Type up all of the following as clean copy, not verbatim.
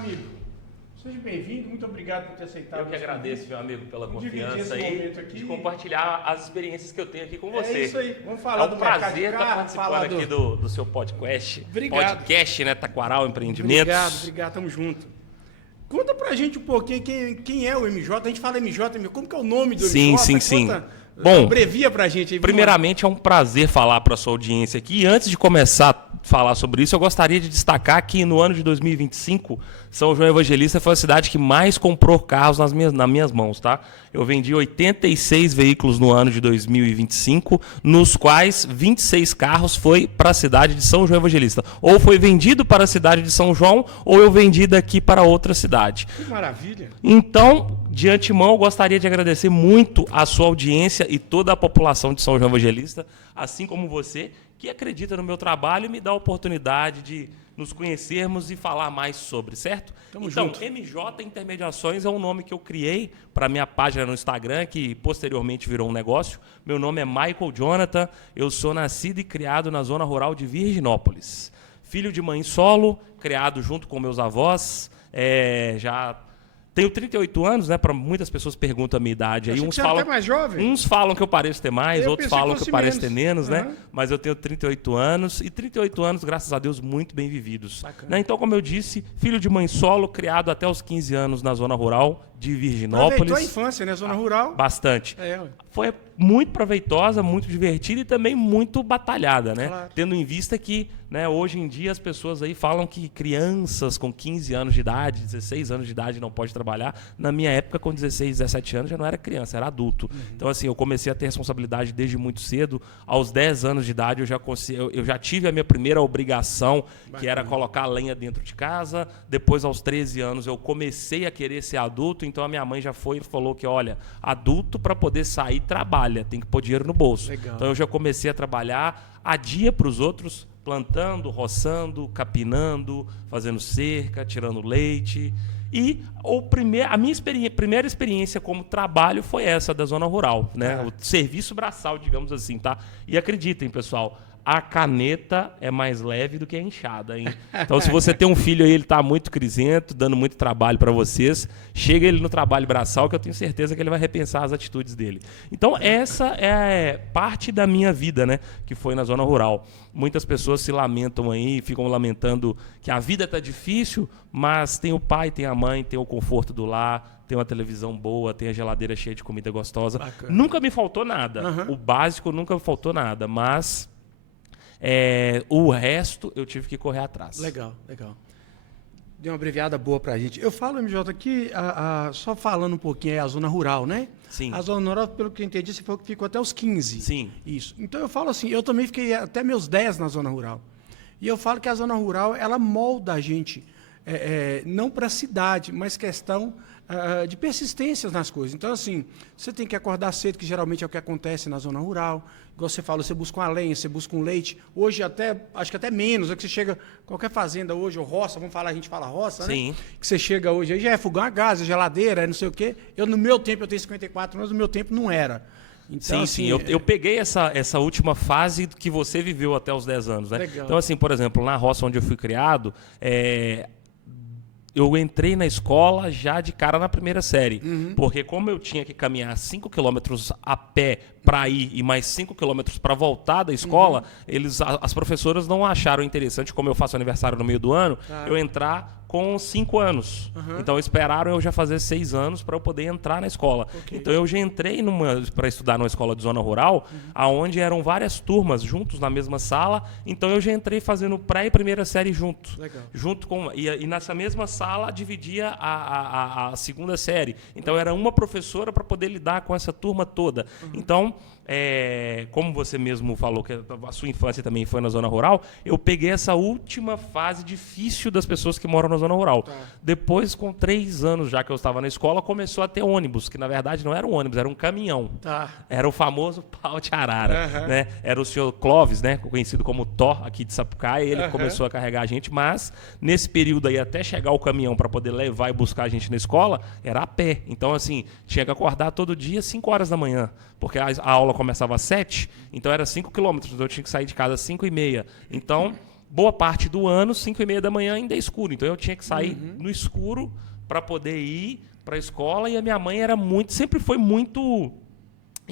amigo, seja bem-vindo, muito obrigado por ter aceitado. Eu que agradeço, meu amigo, pela confiança aí de compartilhar as experiências que eu tenho aqui com você. É isso aí, vamos falar do mercado de carro. É um prazer estar participando aqui do seu podcast. Obrigado. Podcast, né, Taquaral Empreendimentos. Obrigado, tamo junto. Conta pra gente um pouquinho quem é o MJ, a gente fala MJ, como que é o nome do MJ? Sim. Bom, abrevia pra gente aí. Primeiramente, é um prazer falar para a sua audiência aqui. E antes de começar a falar sobre isso, eu gostaria de destacar que no ano de 2025, São João Evangelista foi a cidade que mais comprou carros nas minhas mãos, tá? Eu vendi 86 veículos no ano de 2025, nos quais 26 carros foi para a cidade de São João Evangelista. Ou foi vendido para a cidade de São João, ou eu vendi daqui para outra cidade. Que maravilha. Então, de antemão, eu gostaria de agradecer muito a sua audiência e toda a população de São João Evangelista, assim como você, que acredita no meu trabalho e me dá a oportunidade de nos conhecermos e falar mais sobre, certo? Tamo então, junto. MJ Intermediações é um nome que eu criei para minha página no Instagram, que posteriormente virou um negócio. Meu nome é Michael Jonathan, eu sou nascido e criado na zona rural de Virginópolis. Filho de mãe solo, criado junto com meus avós, já... Tenho 38 anos, né? Para muitas pessoas perguntam a minha idade. Aí você até mais jovem. Uns falam que eu pareço ter mais, outros falam que eu pareço ter menos, Uhum. né? Mas eu tenho 38 anos e 38 anos, graças a Deus, muito bem vividos. Né? Então, como eu disse, filho de mãe solo, criado até os 15 anos na zona rural de Virginópolis. Aproveitou a infância, né? Zona rural. Bastante. Ué. Foi muito proveitosa, muito divertida e também muito batalhada, né? Claro. Tendo em vista que, né, hoje em dia as pessoas aí falam que crianças com 15 anos de idade, 16 anos de idade não pode trabalhar. Na minha época, com 16, 17 anos, já não era criança, era adulto. Então, assim, eu comecei a ter responsabilidade desde muito cedo. Aos 10 anos de idade, eu já tive a minha primeira obrigação, que era colocar lenha dentro de casa. Depois, aos 13 anos, eu comecei a querer ser adulto. Então, a minha mãe já foi e falou que, olha, adulto, para poder sair, trabalha, tem que pôr dinheiro no bolso. Legal. Então, eu já comecei a trabalhar a dia para os outros, plantando, roçando, capinando, fazendo cerca, tirando leite. E a minha primeira experiência como trabalho foi essa da zona rural, né? O serviço braçal, digamos assim, tá? E acreditem, pessoal, a caneta é mais leve do que a enxada, hein? Então, se você tem um filho aí, ele tá muito crisento, dando muito trabalho para vocês, chega ele no trabalho braçal, que eu tenho certeza que ele vai repensar as atitudes dele. Então, essa é parte da minha vida, né? Que foi na zona rural. Muitas pessoas se lamentam aí, ficam lamentando que a vida tá difícil, mas tem o pai, tem a mãe, tem o conforto do lar, tem uma televisão boa, tem a geladeira cheia de comida gostosa. Bacana. Nunca me faltou nada. O básico nunca me faltou nada, mas o resto eu tive que correr atrás. Legal. Deu uma abreviada boa pra gente. Eu falo, MJ, aqui, só falando um pouquinho aí, a zona rural, né? Sim. A zona rural, pelo que eu entendi, você falou que ficou até os 15. Sim. Isso. Então eu falo assim, eu também fiquei até meus 10 na zona rural. E eu falo que a zona rural, ela molda a gente, não para a cidade, mas questão de persistências nas coisas. Então, assim, você tem que acordar cedo, que geralmente é o que acontece na zona rural. Igual você falou, você busca uma lenha, você busca um leite. Hoje acho que até menos, é que você chega, qualquer fazenda hoje, ou roça, a gente fala roça, né? Sim. Que você chega hoje, aí já é fogão a gás, é geladeira, é não sei o quê. No meu tempo, eu tenho 54 anos, no meu tempo não era. Então, sim. Eu peguei essa última fase que você viveu até os 10 anos, né? Legal. Então, assim, por exemplo, na roça onde eu fui criado, eu entrei na escola já de cara na primeira série. Porque como eu tinha que caminhar 5 quilômetros a pé para ir e mais 5 quilômetros para voltar da escola, as professoras não acharam interessante, como eu faço aniversário no meio do ano, eu entrar com 5 anos. Então esperaram eu já fazer 6 anos para eu poder entrar na escola. Então eu já entrei para estudar numa escola de zona rural, aonde eram várias turmas juntos na mesma sala. Então eu já entrei fazendo pré e primeira série junto. Legal. Junto com e nessa mesma sala dividia a segunda série. Então era uma professora para poder lidar com essa turma toda. Então, como você mesmo falou que a sua infância também foi na zona rural, eu peguei essa última fase difícil das pessoas que moram na zona rural. Depois, com 3 anos já que eu estava na escola, começou a ter ônibus, que na verdade não era um ônibus, era um caminhão. Era o famoso pau de arara. Né? Era o senhor Clóvis, né? Conhecido como Thor, aqui de Sapucaí, ele começou a carregar a gente, mas nesse período aí, até chegar o caminhão para poder levar e buscar a gente na escola, era a pé. Então, assim, tinha que acordar todo dia às 5 horas da manhã, porque a aula começava às 7, então era 5 quilômetros, então eu tinha que sair de casa às 5h30. Então, boa parte do ano, 5h30 da manhã ainda é escuro. Então eu tinha que sair no escuro para poder ir para a escola. E a minha mãe sempre foi muito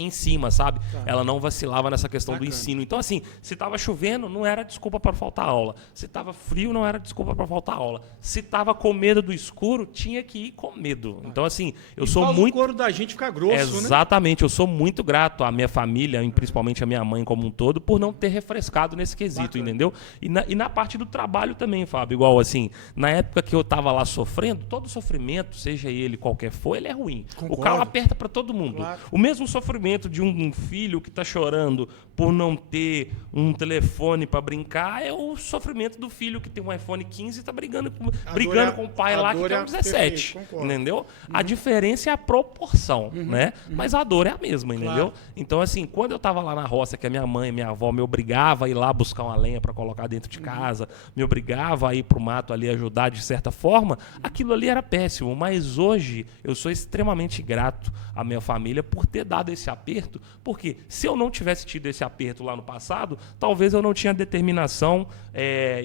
em cima, sabe? Tá. Ela não vacilava nessa questão Bacana. do ensino. Então, assim, se estava chovendo, não era desculpa para faltar aula. Se estava frio, não era desculpa para faltar aula. Se estava com medo do escuro, tinha que ir com medo. Então, assim, eu sou faz muito... o couro da gente ficar grosso, né? Exatamente, eu sou muito grato à minha família, e principalmente à minha mãe como um todo, por não ter refrescado nesse quesito, Bacana. entendeu? E na parte do trabalho também, Fábio, igual assim, na época que eu estava lá sofrendo, todo sofrimento, seja ele qualquer for, ele é ruim. Concordo. O calo aperta para todo mundo. Claro. O mesmo sofrimento de um filho que está chorando por não ter um telefone para brincar é o sofrimento do filho que tem um iPhone 15 e está brigando com o pai lá que tem um 17. Perfeito, Entendeu? A diferença é a proporção, né? Mas a dor é a mesma, entendeu? Então, assim, quando eu estava lá na roça, que a minha mãe, minha avó me obrigava a ir lá buscar uma lenha para colocar dentro de casa, me obrigava a ir pro mato ali ajudar de certa forma, aquilo ali era péssimo. Mas hoje eu sou extremamente grato à minha família por ter dado esse aperto, porque se eu não tivesse tido esse aperto lá no passado, talvez eu não tinha a determinação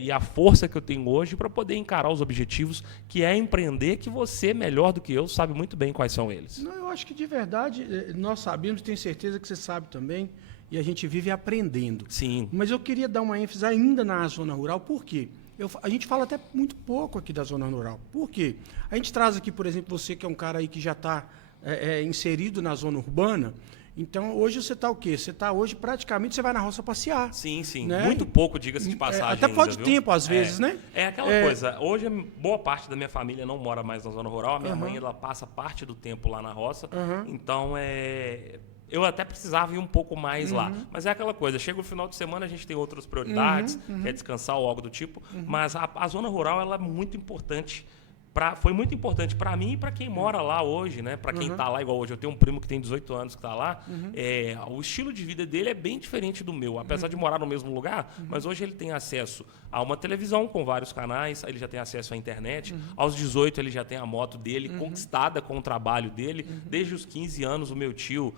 e a força que eu tenho hoje para poder encarar os objetivos, que é empreender, que você, melhor do que eu, sabe muito bem quais são eles. Não, eu acho que de verdade nós sabemos, tenho certeza que você sabe também, e a gente vive aprendendo. Sim. Mas eu queria dar uma ênfase ainda na zona rural, por quê? A gente fala até muito pouco aqui da zona rural. Por quê? A gente traz aqui, por exemplo, você que é um cara aí que já está inserido na zona urbana. Então, hoje você está o quê? Você está hoje, praticamente, você vai na roça passear. Sim, sim. Né? Muito pouco, diga-se de passagem. Até ainda, fora de viu? tempo, às vezes, né? É aquela coisa. Hoje, boa parte da minha família não mora mais na zona rural. A minha mãe, ela passa parte do tempo lá na roça. Então, eu até precisava ir um pouco mais lá. Mas é aquela coisa. Chega o final de semana, a gente tem outras prioridades, quer descansar ou algo do tipo. Mas a zona rural, ela é muito importante. Foi muito importante para mim e para quem mora lá hoje, né? Para quem está lá igual hoje. Eu tenho um primo que tem 18 anos que está lá. O estilo de vida dele é bem diferente do meu, apesar de morar no mesmo lugar. Mas hoje ele tem acesso a uma televisão com vários canais, ele já tem acesso à internet. Aos 18 ele já tem a moto dele, conquistada com o trabalho dele. Desde os 15 anos o meu tio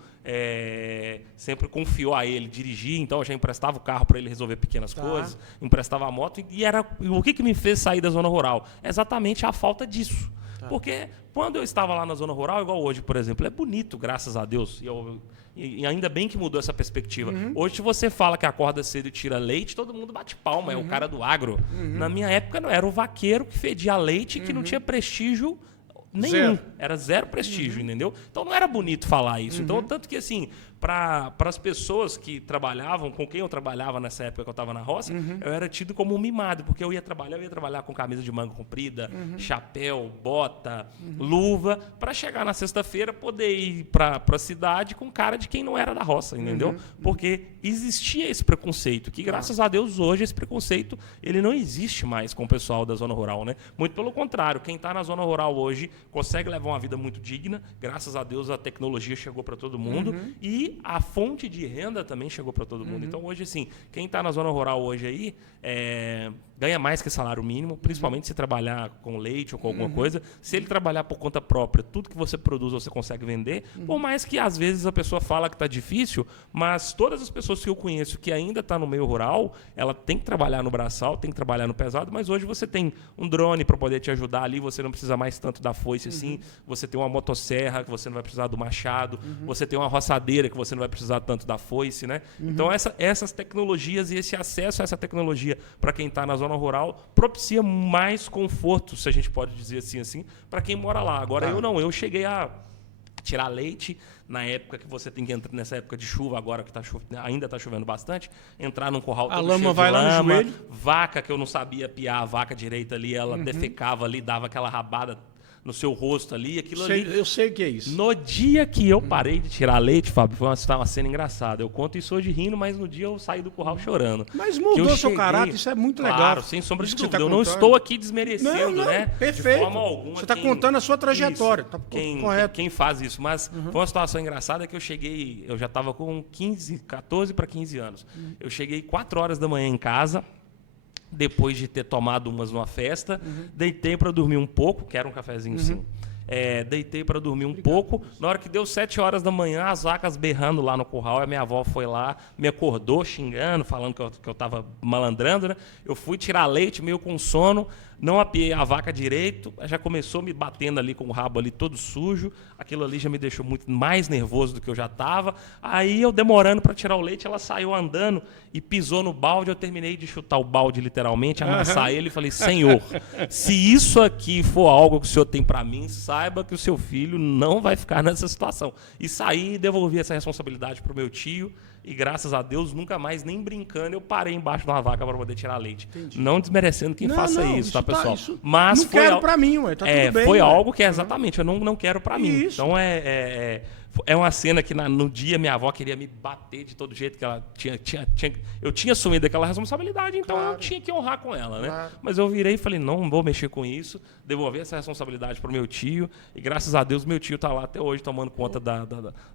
sempre confiou a ele dirigir, então eu já emprestava o carro para ele resolver pequenas coisas, emprestava a moto. E o que me fez sair da zona rural? Exatamente a falta disso. Porque quando eu estava lá na zona rural, igual hoje, por exemplo, é bonito, graças a Deus, e ainda bem que mudou essa perspectiva. Hoje, se você fala que acorda cedo e tira leite, todo mundo bate palma, é o cara do agro. Na minha época, não, era o vaqueiro que fedia leite e que não tinha prestígio nenhum. Zero. Era zero prestígio, entendeu? Então não era bonito falar isso. Então, tanto que assim, para as pessoas que trabalhavam, com quem eu trabalhava nessa época que eu estava na roça, eu era tido como um mimado, porque eu ia trabalhar com camisa de manga comprida, chapéu, bota, luva, para chegar na sexta-feira poder ir para a cidade com cara de quem não era da roça, entendeu? Porque existia esse preconceito, que graças a Deus hoje esse preconceito ele não existe mais com o pessoal da zona rural, né? Muito pelo contrário, quem está na zona rural hoje consegue levar uma vida muito digna, graças a Deus a tecnologia chegou para todo mundo e a fonte de renda também chegou para todo mundo. Então hoje assim, quem está na zona rural hoje aí ganha mais que salário mínimo, principalmente se trabalhar com leite ou com alguma coisa. Se ele trabalhar por conta própria, tudo que você produz você consegue vender, por mais que às vezes a pessoa fala que está difícil, mas todas as pessoas que eu conheço que ainda está no meio rural, ela tem que trabalhar no braçal, tem que trabalhar no pesado, mas hoje você tem um drone para poder te ajudar ali, você não precisa mais tanto da foice assim, você tem uma motosserra que você não vai precisar do machado, você tem uma roçadeira que você não vai precisar tanto da foice, né? Então essas tecnologias e esse acesso a essa tecnologia para quem está na zona rural propicia mais conforto, se a gente pode dizer assim, para quem mora lá. Agora eu cheguei a tirar leite na época que você tem que entrar, nessa época de chuva agora que ainda está chovendo bastante, entrar num curral todo cheio de lama, lá no vaca que eu não sabia piar a vaca direita ali, ela defecava ali, dava aquela rabada no seu rosto ali, Eu sei o que é isso. No dia que eu parei de tirar leite, Fábio, foi uma cena engraçada. Eu conto isso hoje rindo, mas no dia eu saí do curral chorando. Mas mudou seu caráter, isso é muito legal. Claro, sem sombra de dúvida. Eu não estou aqui desmerecendo, né? Perfeito. De forma alguma. Você está contando a sua trajetória. Isso, tá correto. Quem faz isso. Mas foi uma situação engraçada que eu já estava com 14 para 15 anos. Eu cheguei 4 horas da manhã em casa, depois de ter tomado umas numa festa, deitei para dormir um pouco, que era um cafezinho sim. deitei para dormir pouco. Na hora que deu 7 horas da manhã, as vacas berrando lá no curral, a minha avó foi lá, me acordou xingando, falando que eu estava malandrando, né? Eu fui tirar leite, meio com sono, não apiei a vaca direito, já começou me batendo ali com o rabo ali todo sujo, aquilo ali já me deixou muito mais nervoso do que eu já estava. Aí eu demorando para tirar o leite, ela saiu andando e pisou no balde, eu terminei de chutar o balde literalmente, amassar ele e falei, Senhor, se isso aqui for algo que o Senhor tem para mim, saiba que o seu filho não vai ficar nessa situação. E saí e devolvi essa responsabilidade para o meu tio, e graças a Deus, nunca mais, nem brincando, eu parei embaixo de uma vaca para poder tirar leite. Entendi. Não desmerecendo quem faça isso, tá, pessoal? Mas não quero para mim, ué, tá tudo bem. Foi algo que exatamente, eu não quero para mim. Então é uma cena que no dia minha avó queria me bater de todo jeito, que ela eu tinha assumido aquela responsabilidade, então eu tinha que honrar com ela, né? Claro. Mas eu virei e falei, não vou mexer com isso, devolver essa responsabilidade pro meu tio, e graças a Deus meu tio tá lá até hoje tomando conta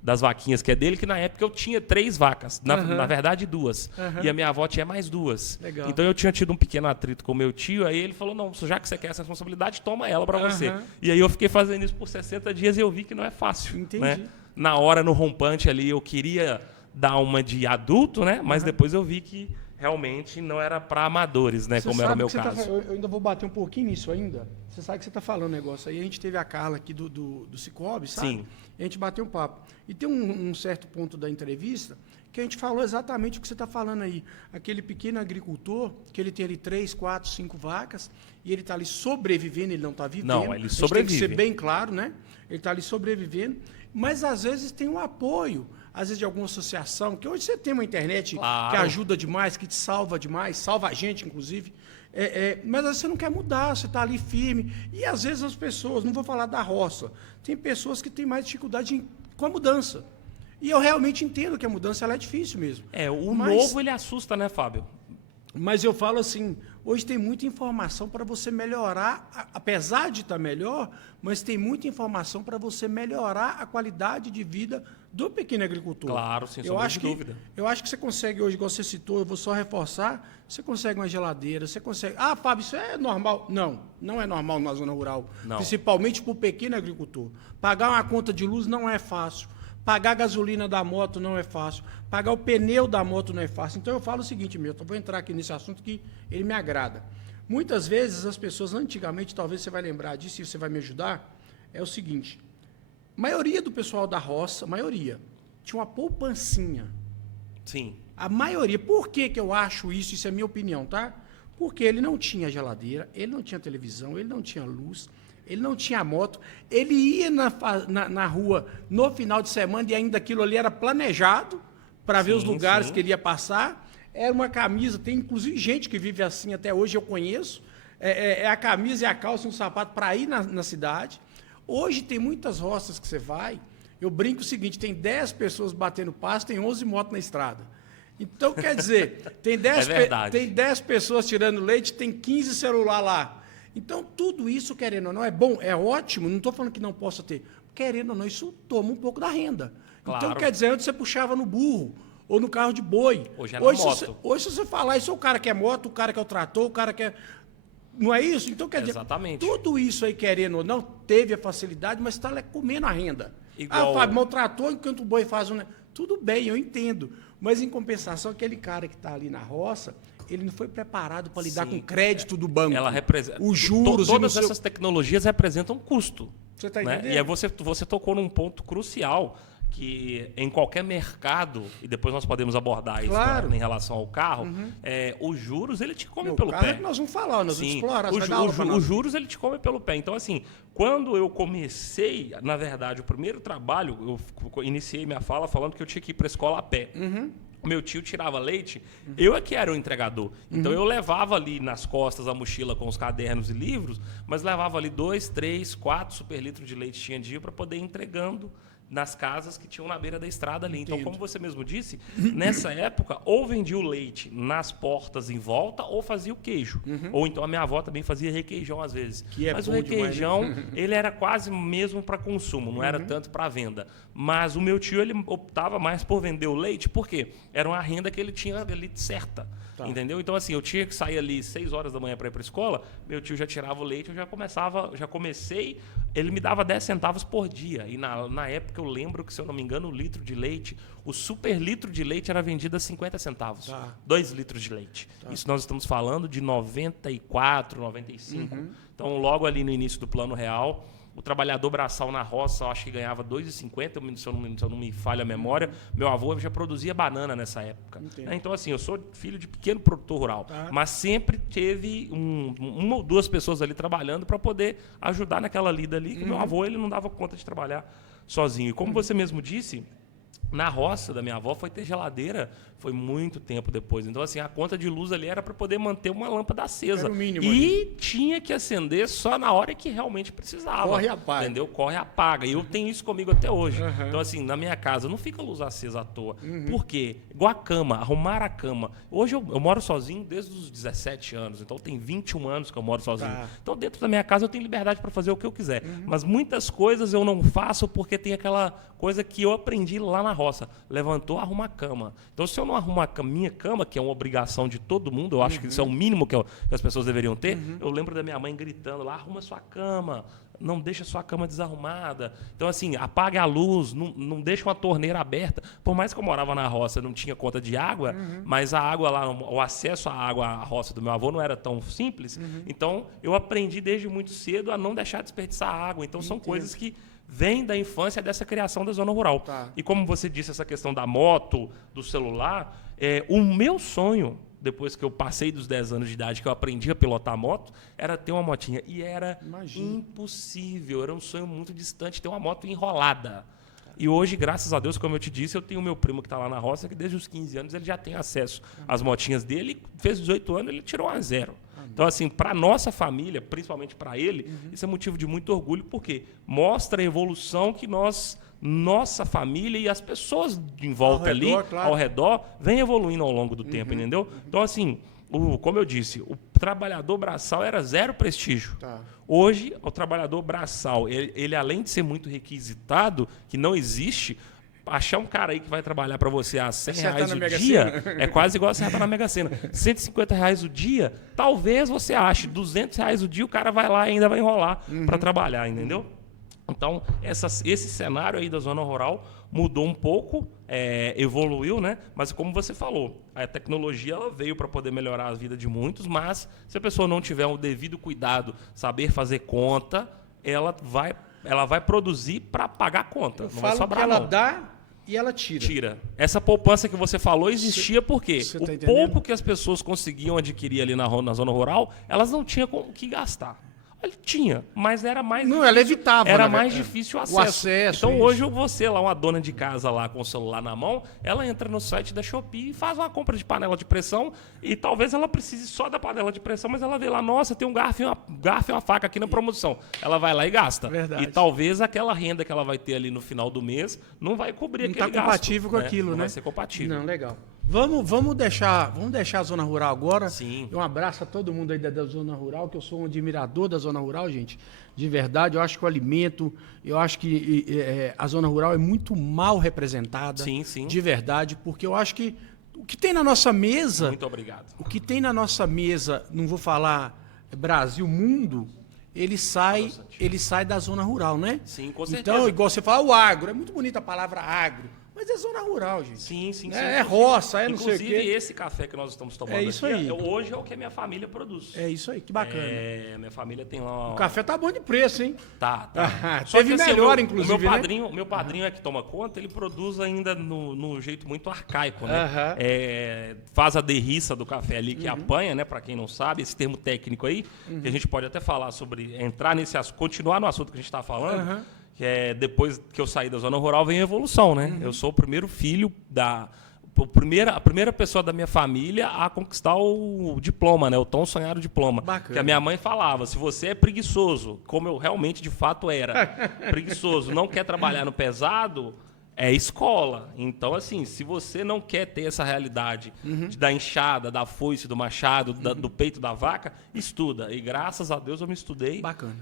das vaquinhas que é dele, que na época eu tinha 3 vacas, na verdade 2, e a minha avó tinha mais 2. Legal. Então eu tinha tido um pequeno atrito com o meu tio, aí ele falou, não, já que você quer essa responsabilidade, toma ela para você. E aí eu fiquei fazendo isso por 60 dias e eu vi que não é fácil. Entendi. Né? Na hora, no rompante ali, eu queria dar uma de adulto, né? Mas depois eu vi que realmente não era para amadores, né? Como era o meu caso. Eu ainda vou bater um pouquinho nisso ainda. Você sabe que você está falando um negócio aí. A gente teve a Carla aqui do Cicobi, sabe? Sim. E a gente bateu um papo. E tem um certo ponto da entrevista que a gente falou exatamente o que você está falando aí. Aquele pequeno agricultor, que ele tem ali 3, 4, 5 vacas, e ele está ali sobrevivendo, ele não está vivendo. Não, ele sobrevive. Tem que ser bem claro, né? Ele está ali sobrevivendo, mas às vezes tem um apoio, às vezes de alguma associação, que hoje você tem uma internet que ajuda demais, que te salva demais, salva a gente, inclusive. Mas às vezes você não quer mudar, você está ali firme. E às vezes as pessoas, não vou falar da roça, tem pessoas que têm mais dificuldade com a mudança. E eu realmente entendo que a mudança ela é difícil mesmo. Novo ele assusta, né, Fábio? Mas eu falo assim, hoje tem muita informação para você melhorar, apesar de estar melhor, mas tem muita informação para você melhorar a qualidade de vida do pequeno agricultor. Claro, sem sombra de dúvida. Eu acho que você consegue hoje, igual você citou, eu vou só reforçar, você consegue uma geladeira, você consegue... Ah, Fábio, isso é normal. Não é normal na zona rural, principalmente para o pequeno agricultor. Pagar uma conta de luz não é fácil. Pagar a gasolina da moto não é fácil. Pagar o pneu da moto não é fácil. Então, eu falo o seguinte, Milton, vou entrar aqui nesse assunto que ele me agrada. Muitas vezes, as pessoas, antigamente, talvez você vai lembrar disso e você vai me ajudar, é o seguinte, a maioria do pessoal da roça, tinha uma poupancinha. Sim. A maioria. Por que eu acho isso? Isso é minha opinião, tá? Porque ele não tinha geladeira, ele não tinha televisão, ele não tinha luz, ele não tinha moto, ele ia na rua no final de semana e ainda aquilo ali era planejado para ver os lugares que ele ia passar. Era uma camisa, tem inclusive gente que vive assim até hoje, eu conheço. É a camisa e a calça e um sapato para ir na cidade. Hoje tem muitas roças que você vai, eu brinco o seguinte, tem 10 pessoas batendo passo, tem 11 motos na estrada. Então, quer dizer, tem 10 pessoas tirando leite, tem 15 celular lá. Então, tudo isso, querendo ou não, é bom, é ótimo, não estou falando que não possa ter. Querendo ou não, isso toma um pouco da renda. Claro. Então, quer dizer, antes você puxava no burro ou no carro de boi. Hoje é na moto. Hoje, se você falar, isso é o cara que é moto, o cara que é o trator, o cara que é... Não é isso? Então, quer dizer, tudo isso aí, querendo ou não, teve a facilidade, mas está comendo a renda. Igual... Ah, Fábio, mas o trator, enquanto o boi faz um... Tudo bem, eu entendo. Mas, em compensação, aquele cara que está ali na roça... Ele não foi preparado para lidar com o crédito do banco. Ela representa os juros. Todas essas tecnologias representam um custo. Você está entendendo? Né? E aí você tocou num ponto crucial que em qualquer mercado, e depois nós podemos abordar isso em relação ao carro, os juros ele te come pelo pé. É que nós vamos falar, nós vamos explorar. Os juros ele te come pelo pé. Então, assim, quando eu comecei, na verdade, o primeiro trabalho, eu iniciei minha fala falando que eu tinha que ir para a escola a pé. Meu tio tirava leite, eu é que era o entregador. Então, eu levava ali nas costas a mochila com os cadernos e livros, mas levava ali 2, 3, 4 super litros de leite tinha dia para poder ir entregando nas casas que tinham na beira da estrada ali. Então, como você mesmo disse, nessa época, ou vendia o leite nas portas em volta, ou fazia o queijo. Ou então a minha avó também fazia requeijão às vezes. Mas o requeijão, demais, né? Ele era quase mesmo para consumo, não era tanto para venda. Mas o meu tio, ele optava mais por vender o leite, porque era uma renda que ele tinha ali certa. Tá. Entendeu? Então, assim, eu tinha que sair ali 6 horas da manhã para ir para a escola, meu tio já tirava o leite, eu já comecei ele me dava 10 centavos por dia. E na época eu lembro que, se eu não me engano, o litro de leite, o super litro de leite era vendido a 50 centavos. Tá. 2 litros de leite. Tá. Isso nós estamos falando de 94, 95. Então, logo ali no início do Plano Real, o trabalhador braçal na roça, eu acho que ganhava 2,50, se eu não me falha a memória. Meu avô já produzia banana nessa época. Então, assim, eu sou filho de pequeno produtor rural. Tá. Mas sempre teve uma ou duas pessoas ali trabalhando para poder ajudar naquela lida ali, que meu avô ele não dava conta de trabalhar sozinho. E como você mesmo disse, na roça da minha avó foi ter geladeira, foi muito tempo depois. Então, assim, a conta de luz ali era para poder manter uma lâmpada acesa. Era o mínimo. E tinha que acender só na hora que realmente precisava. Corre e apaga. Entendeu? Corre e apaga. E eu tenho isso comigo até hoje. Então, assim, na minha casa não fica a luz acesa à toa. Por quê? Igual a cama, arrumar a cama. Hoje eu moro sozinho desde os 17 anos. Então, tem 21 anos que eu moro sozinho. Tá. Então, dentro da minha casa eu tenho liberdade para fazer o que eu quiser. Mas muitas coisas eu não faço porque tem aquela coisa que eu aprendi lá na roça. Levantou, arruma a cama. Então, se eu não arrumo a minha cama, que é uma obrigação de todo mundo, eu acho que isso é o mínimo que as pessoas deveriam ter, eu lembro da minha mãe gritando lá, arruma sua cama, não deixa sua cama desarrumada. Então, assim, apague a luz, não deixa uma torneira aberta. Por mais que eu morava na roça, não tinha conta de água, mas a água lá, o acesso à água à roça do meu avô não era tão simples. Então, eu aprendi desde muito cedo a não deixar desperdiçar água. Então, são coisas que vem da infância dessa criação da zona rural. Tá. E como você disse, essa questão da moto, do celular, o meu sonho, depois que eu passei dos 10 anos de idade, que eu aprendi a pilotar moto, era ter uma motinha. E era impossível, era um sonho muito distante ter uma moto enrolada. E hoje, graças a Deus, como eu te disse, eu tenho o meu primo que está lá na roça, que desde os 15 anos ele já tem acesso às motinhas dele. Fez 18 anos, ele tirou a zero. Então, assim, para nossa família, principalmente para ele, isso é motivo de muito orgulho, porque mostra a evolução que nossa família e as pessoas em volta ao redor, vem evoluindo ao longo do tempo, entendeu? Então, assim, como eu disse, o trabalhador braçal era zero prestígio. Tá. Hoje, o trabalhador braçal, ele além de ser muito requisitado, que não existe, achar um cara aí que vai trabalhar para você a R$100 o dia é quase igual acertar na Mega Sena. R$150 o dia, talvez você ache. R$200 o dia, o cara vai lá e ainda vai enrolar para trabalhar, entendeu? Então, esse cenário aí da zona rural mudou um pouco, evoluiu, né? Mas como você falou, a tecnologia ela veio para poder melhorar a vida de muitos, mas se a pessoa não tiver o devido cuidado, saber fazer conta, ela vai produzir para pagar a conta. Não vai sobrar, que ela dá e ela tira. Essa poupança que você falou existia porque o pouco que as pessoas conseguiam adquirir ali na zona rural, elas não tinham com o que gastar. Ele tinha, mas era mais difícil. Ela evitava. Era mais difícil o acesso. Então, isso. hoje, você lá, uma dona de casa lá com o celular na mão, ela entra no site da Shopee e faz uma compra de panela de pressão e talvez ela precise só da panela de pressão, mas ela vê lá, nossa, tem um garfo e uma faca aqui na promoção. Ela vai lá e gasta. Verdade. E talvez aquela renda que ela vai ter ali no final do mês não vai cobrir aquele gasto. Não está compatível com aquilo, né? Não vai ser compatível. Não, legal. Vamos deixar a zona rural agora. Sim. Um abraço a todo mundo aí da zona rural, que eu sou um admirador da zona rural, gente. De verdade, eu acho que o alimento, eu acho que a zona rural é muito mal representada. Sim, sim. De verdade, porque eu acho que o que tem na nossa mesa... Muito obrigado. O que tem na nossa mesa, não vou falar Brasil, mundo, ele sai da zona rural, né? Sim, com certeza. Então, igual você fala, o agro, é muito bonita a palavra agro. Mas é zona rural, gente. Sim. É roça, não sei o quê. Inclusive, esse café que nós estamos tomando isso aqui, hoje é o que a minha família produz. É isso aí, que bacana. Minha família tem lá... O café tá bom de preço, hein? Tá. Só teve que, melhor, inclusive, o meu padrinho é que toma conta, ele produz ainda no jeito muito arcaico, né? Faz a derriça do café ali, que apanha, né? Para quem não sabe, esse termo técnico aí, que a gente pode até falar sobre, entrar nesse assunto, continuar no assunto que a gente está falando, que depois que eu saí da zona rural, vem a evolução, né? Eu sou o primeiro filho a primeira pessoa da minha família a conquistar o diploma, né? O tão sonhado diploma. Bacana. Que a minha mãe falava, se você é preguiçoso, como eu realmente de fato era, preguiçoso, não quer trabalhar no pesado, é escola. Então, assim, se você não quer ter essa realidade da enxada, da foice, do machado, do peito da vaca, estuda. E graças a Deus eu me estudei. Bacana.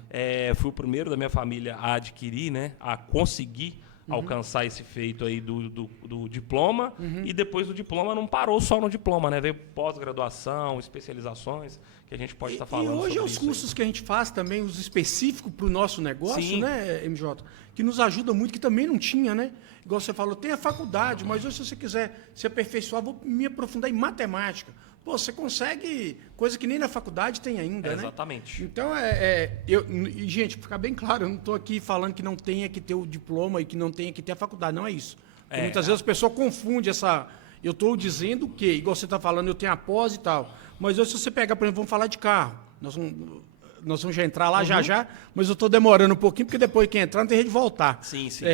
Fui o primeiro da minha família a adquirir, né? A conseguir alcançar esse feito aí do diploma, e depois do diploma não parou só no diploma, né? Veio pós-graduação, especializações, que a gente pode estar falando sobre isso. E hoje sobre os isso cursos que a gente faz também, os específicos para o nosso negócio, Sim. né, MJ? Que nos ajuda muito, que também não tinha, né? Igual você falou, tem a faculdade, mas hoje se você quiser se aperfeiçoar, vou me aprofundar em matemática. Pô, você consegue coisa que nem na faculdade tem ainda, né? Exatamente. Então, e, gente, para ficar bem claro, eu não estou aqui falando que não tenha que ter o diploma e que não tenha que ter a faculdade, não é isso. Porque muitas vezes as pessoas confundem essa... Eu estou dizendo o quê? Igual você está falando, eu tenho a pós e tal. Mas hoje, se você pegar, por exemplo, vamos falar de carro. Nós vamos já entrar lá já, mas eu estou demorando um pouquinho, porque depois que entrar não tem jeito de voltar. Sim, sim.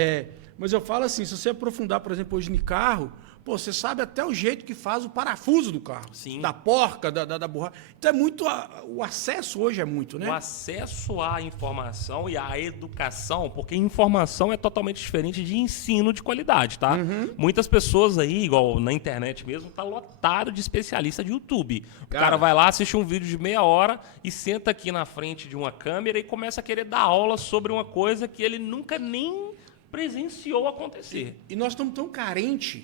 Mas eu falo assim, se você aprofundar, por exemplo, hoje em carro, pô, você sabe até o jeito que faz o parafuso do carro. Sim. Da porca, da borracha. Então é muito... o acesso hoje é muito, né? O acesso à informação e à educação, porque informação é totalmente diferente de ensino de qualidade, tá? Muitas pessoas aí, igual na internet mesmo, tá lotado de especialista de YouTube. O cara vai lá, assiste um vídeo de meia hora e senta aqui na frente de uma câmera e começa a querer dar aula sobre uma coisa que ele nunca nem presenciou acontecer. E nós estamos tão carentes,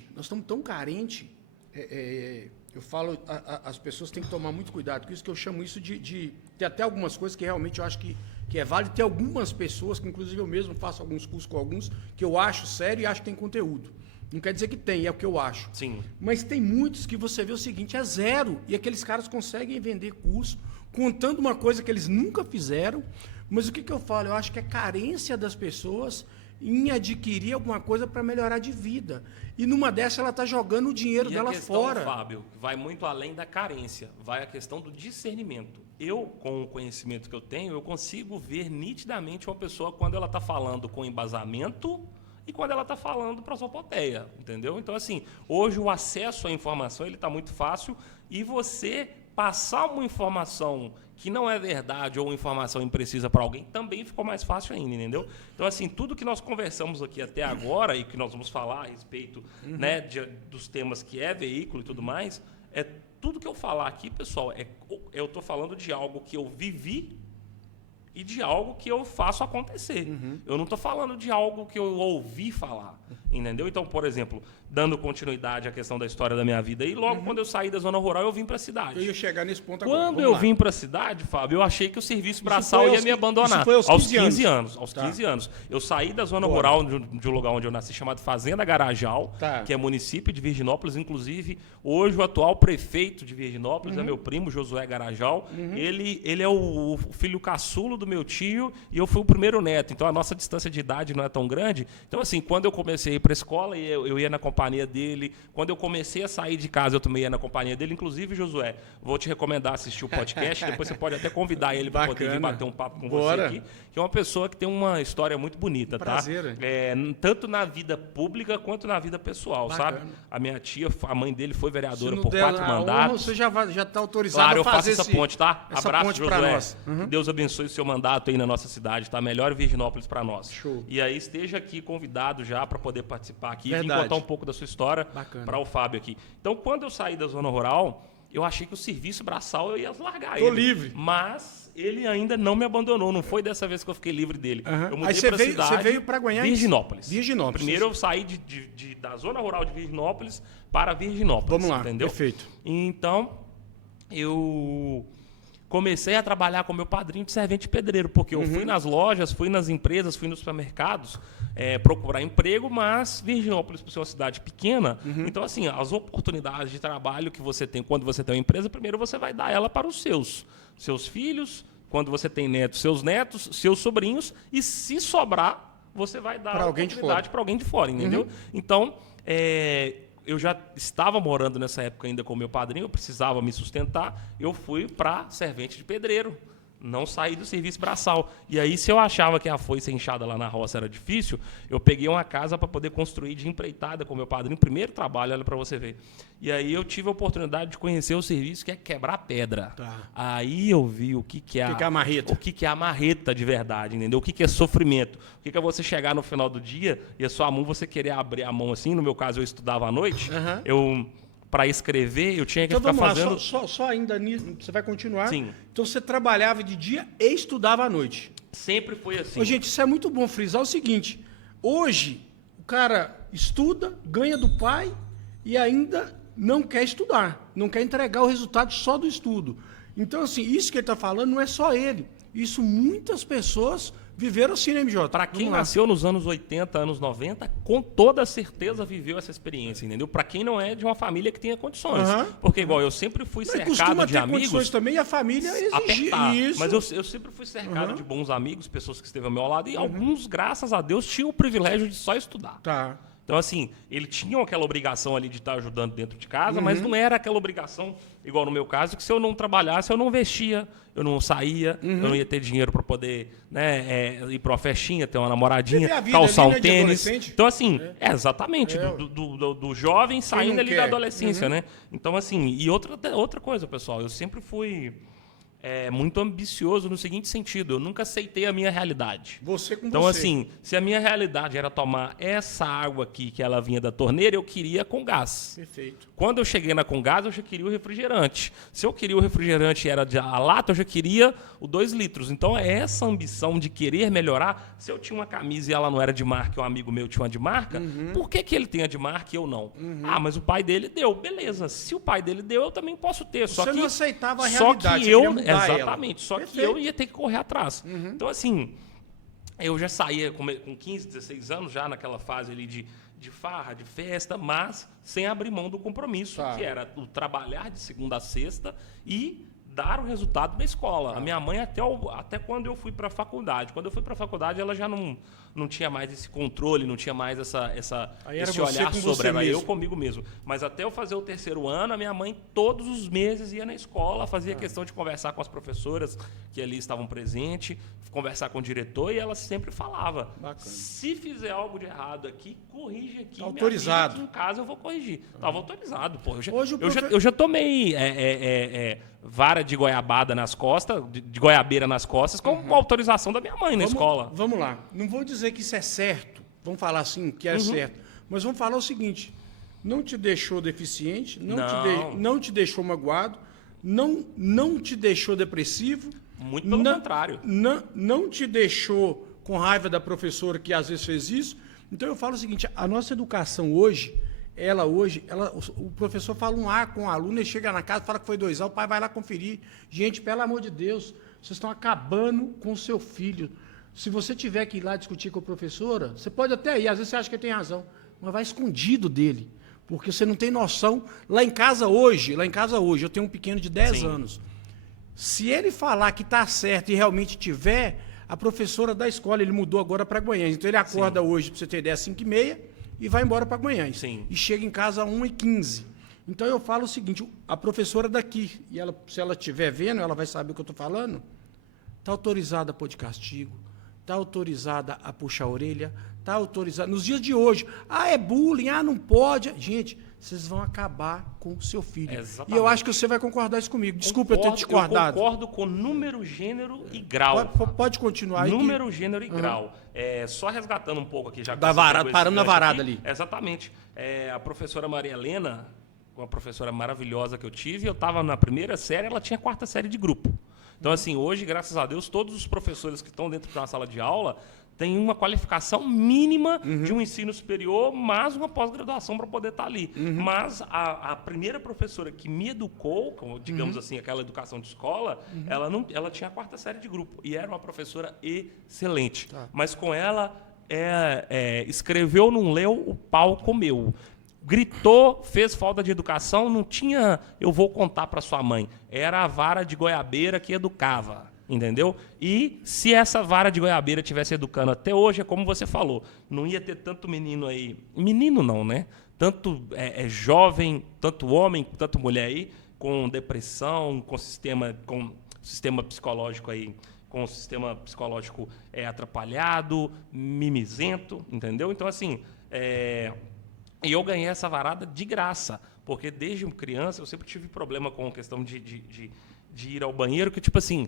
eu falo, as pessoas têm que tomar muito cuidado com isso, que eu chamo isso de ter até algumas coisas que realmente eu acho que é válido. Tem algumas pessoas, que inclusive eu mesmo faço alguns cursos com alguns, que eu acho sério e acho que tem conteúdo. Não quer dizer que tem, é o que eu acho. Sim. Mas tem muitos que você vê o seguinte, é zero. E aqueles caras conseguem vender curso, contando uma coisa que eles nunca fizeram. Mas o que eu falo? Eu acho que é carência das pessoas em adquirir alguma coisa para melhorar de vida. E numa dessa ela está jogando o dinheiro dela a questão, fora. Fábio, vai muito além da carência, vai a questão do discernimento. Eu, com o conhecimento que eu tenho, eu consigo ver nitidamente uma pessoa quando ela está falando com embasamento e quando ela está falando prosopopeia, entendeu? Então, assim, hoje o acesso à informação está muito fácil e você passar uma informação que não é verdade ou informação imprecisa para alguém também ficou mais fácil ainda, entendeu? Então, assim, tudo que nós conversamos aqui até agora e que nós vamos falar a respeito né, dos temas que é veículo e tudo mais, tudo que eu falar aqui, pessoal, eu estou falando de algo que eu vivi e de algo que eu faço acontecer. Eu não estou falando de algo que eu ouvi falar, entendeu? Então, por exemplo, dando continuidade à questão da história da minha vida, e logo quando eu saí da zona rural, eu vim para a cidade. Eu ia chegar nesse ponto agora. Quando eu vim para a cidade, Fábio, eu achei que o serviço braçal ia me abandonar. Isso foi aos 15 anos. Aos 15 anos. Eu saí da zona rural de um lugar onde eu nasci, chamado Fazenda Garajal, que é município de Virginópolis. Inclusive, hoje o atual prefeito de Virginópolis é meu primo, Josué Garajal. Ele é o filho caçulo do meu tio e eu fui o primeiro neto. Então, a nossa distância de idade não é tão grande. Então, assim, quando eu comecei a ir para a escola, eu ia na companhia dele. Quando eu comecei a sair de casa, eu também ia na companhia dele. Inclusive, Josué, vou te recomendar assistir o podcast. Depois você pode até convidar ele para poder vir bater um papo com você aqui. Que é uma pessoa que tem uma história muito bonita, prazer, tá? Tanto na vida pública quanto na vida pessoal, sabe? A minha tia, a mãe dele foi vereadora por 4 mandatos. Você já está autorizado claro, a fazer eu faço essa ponte, tá? Abraço, ponte Josué. nós. Que Deus abençoe o seu mandato aí na nossa cidade, tá? Melhor Virginópolis para nós. Show. E aí esteja aqui convidado já para poder participar aqui e contar um pouco da sua história para o Fábio aqui. Então, quando eu saí da zona rural, eu achei que o serviço braçal eu ia largar ele. Tô livre. Mas ele ainda não me abandonou. Não foi dessa vez que eu fiquei livre dele. Eu mudei para a cidade. Você veio para Goiânia? Virginópolis. Primeiro eu saí da zona rural de Virginópolis para Virginópolis. Vamos lá, entendeu? Perfeito. Então, eu comecei a trabalhar com meu padrinho de servente de pedreiro, porque eu fui nas lojas, fui nas empresas, fui nos supermercados procurar emprego, mas Virginópolis, por ser uma cidade pequena, então, assim, as oportunidades de trabalho que você tem quando você tem uma empresa, primeiro você vai dar ela para os seus filhos, quando você tem netos, seus sobrinhos, e se sobrar, você vai dar a oportunidade para alguém de fora, entendeu? Então, eu já estava morando nessa época ainda com meu padrinho, eu precisava me sustentar, eu fui para servente de pedreiro, não saí do serviço braçal. E aí, se eu achava que a foice enxada lá na roça era difícil, eu peguei uma casa para poder construir de empreitada com meu padrinho, primeiro trabalho, olha para você ver. E aí eu tive a oportunidade de conhecer o serviço que é quebrar pedra. Aí eu vi o que é a marreta. O que é a marreta de verdade, entendeu? O que é sofrimento. O que é você chegar no final do dia e a sua mão, você querer abrir a mão assim. No meu caso, eu estudava à noite. Para escrever, eu tinha que ficar fazendo... Só ainda nisso, você vai continuar? Sim. Então você trabalhava de dia e estudava à noite? Sempre foi assim. Ô, gente, isso é muito bom frisar o seguinte, hoje, cara estuda, ganha do pai e ainda não quer estudar, não quer entregar o resultado só do estudo. Então, assim, isso que ele está falando não é só ele. Isso muitas pessoas viveram assim, né, MJ? Para quem nasceu nos anos 80, anos 90, com toda certeza viveu essa experiência, entendeu? Para quem não é de uma família que tenha condições. Porque, igual, eu sempre fui cercado de amigos... condições também, e a família exigia isso. Mas eu sempre fui cercado de bons amigos, pessoas que esteve ao meu lado, e alguns, graças a Deus, tinham o privilégio de só estudar. Tá. Então, assim, eles tinham aquela obrigação ali de estar ajudando dentro de casa, mas não era aquela obrigação, igual no meu caso, que se eu não trabalhasse, eu não vestia, eu não saía, eu não ia ter dinheiro para poder, né, ir para uma festinha, ter uma namoradinha, calçar um tênis. Então, assim, exatamente, do jovem saindo ali da adolescência, né? Então, assim, e outra coisa, pessoal, eu sempre fui... muito ambicioso no seguinte sentido, eu nunca aceitei a minha realidade. Então, assim, se a minha realidade era tomar essa água aqui, que ela vinha da torneira, eu queria com gás. Perfeito. Quando eu cheguei na com gás, eu já queria o refrigerante. Se eu queria o refrigerante era a lata, eu já queria o 2 litros. Então, é essa ambição de querer melhorar. Se eu tinha uma camisa e ela não era de marca, e um amigo meu tinha uma de marca, por que ele tem a de marca e eu não? Ah, mas o pai dele deu. Beleza, se o pai dele deu, eu também posso ter. Você não aceitava a realidade. Exatamente, só Perfeito. que eu ia ter que correr atrás. Então, assim, eu já saía com 15, 16 anos, já naquela fase ali de farra, de festa, mas sem abrir mão do compromisso, que era o trabalhar de segunda a sexta e dar o resultado da escola. A minha mãe, até quando eu fui para a faculdade. Quando eu fui para a faculdade, ela já não tinha mais esse controle, não tinha mais esse olhar sobre ela, eu comigo mesmo. Mas até eu fazer o 3º ano, a minha mãe todos os meses ia na escola, fazia questão de conversar com as professoras que ali estavam presentes, conversar com o diretor, e ela sempre falava, se fizer algo de errado aqui, corrige aqui. Tá autorizado. Aqui em casa eu vou corrigir. Estava autorizado, pô. Eu já tomei vara de goiabada nas costas, de goiabeira nas costas, com autorização da minha mãe na escola. Vamos lá. Não vou dizer que isso é certo. Vamos falar assim, que é certo. Mas vamos falar o seguinte. Não te deixou deficiente, não te deixou magoado, não te deixou depressivo. Muito pelo contrário. Não te deixou com raiva da professora que às vezes fez isso. Então eu falo o seguinte, a nossa educação hoje, o professor fala um A com o aluno, ele chega na casa, fala que foi 2A, o pai vai lá conferir. Gente, pelo amor de Deus, vocês estão acabando com o seu filho. Se você tiver que ir lá discutir com a professora, você pode até ir, às vezes você acha que ele tem razão, mas vai escondido dele, porque você não tem noção. Lá em casa hoje, eu tenho um pequeno de 10 anos. Se ele falar que está certo e realmente tiver, a professora da escola, ele mudou agora para Guanhães. Então ele acorda hoje, para você ter ideia, às 5h30 e vai embora para Guanhães. Sim. E chega em casa às 1h15. Então eu falo o seguinte, a professora daqui, e se ela estiver vendo, ela vai saber o que eu estou falando, está autorizada a pôr de castigo, está autorizada a puxar a orelha, está autorizada. Nos dias de hoje, é bullying, não pode. Gente, vocês vão acabar com o seu filho. Exatamente. E eu acho que você vai concordar isso comigo. Desculpa eu ter discordado. Eu concordo com número, gênero e grau. Pode continuar aí. Número, gênero e grau. Só resgatando um pouco aqui. Já da varada, parando na varada ali. Exatamente. A professora Maria Helena, uma professora maravilhosa que eu tive, eu estava na 1ª série, ela tinha a 4ª série de grupo. Então, assim, hoje, graças a Deus, todos os professores que estão dentro de uma sala de aula têm uma qualificação mínima de um ensino superior, mais uma pós-graduação para poder estar ali. Mas a primeira professora que me educou, digamos assim, aquela educação de escola, ela tinha a 4ª série de grupo. E era uma professora excelente. Mas com ela, escreveu, não leu, o pau comeu. Gritou, fez falta de educação, não tinha, eu vou contar para sua mãe. Era a vara de goiabeira que educava, entendeu? E se essa vara de goiabeira estivesse educando até hoje, é como você falou, não ia ter tanto menino aí, menino não, né? Tanto jovem, tanto homem, tanto mulher aí, com depressão, com sistema psicológico aí, com o sistema psicológico atrapalhado, mimizento, entendeu? Então, assim, e eu ganhei essa varada de graça, porque desde criança eu sempre tive problema com a questão de ir ao banheiro, que tipo assim,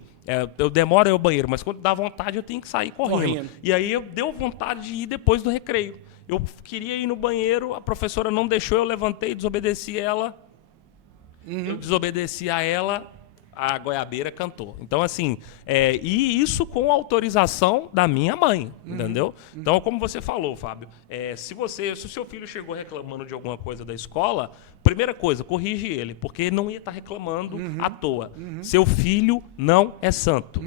eu demoro a ir ao banheiro, mas quando dá vontade eu tenho que sair correndo. E aí deu vontade de ir depois do recreio. Eu queria ir no banheiro, a professora não deixou, eu levantei, desobedeci ela. Eu desobedeci a ela, a goiabeira cantou. Então, assim, e isso com autorização da minha mãe, entendeu? Então, como você falou, Fábio, se o seu filho chegou reclamando de alguma coisa da escola, primeira coisa, corrige ele, porque ele não ia estar reclamando à toa. Seu filho não é santo.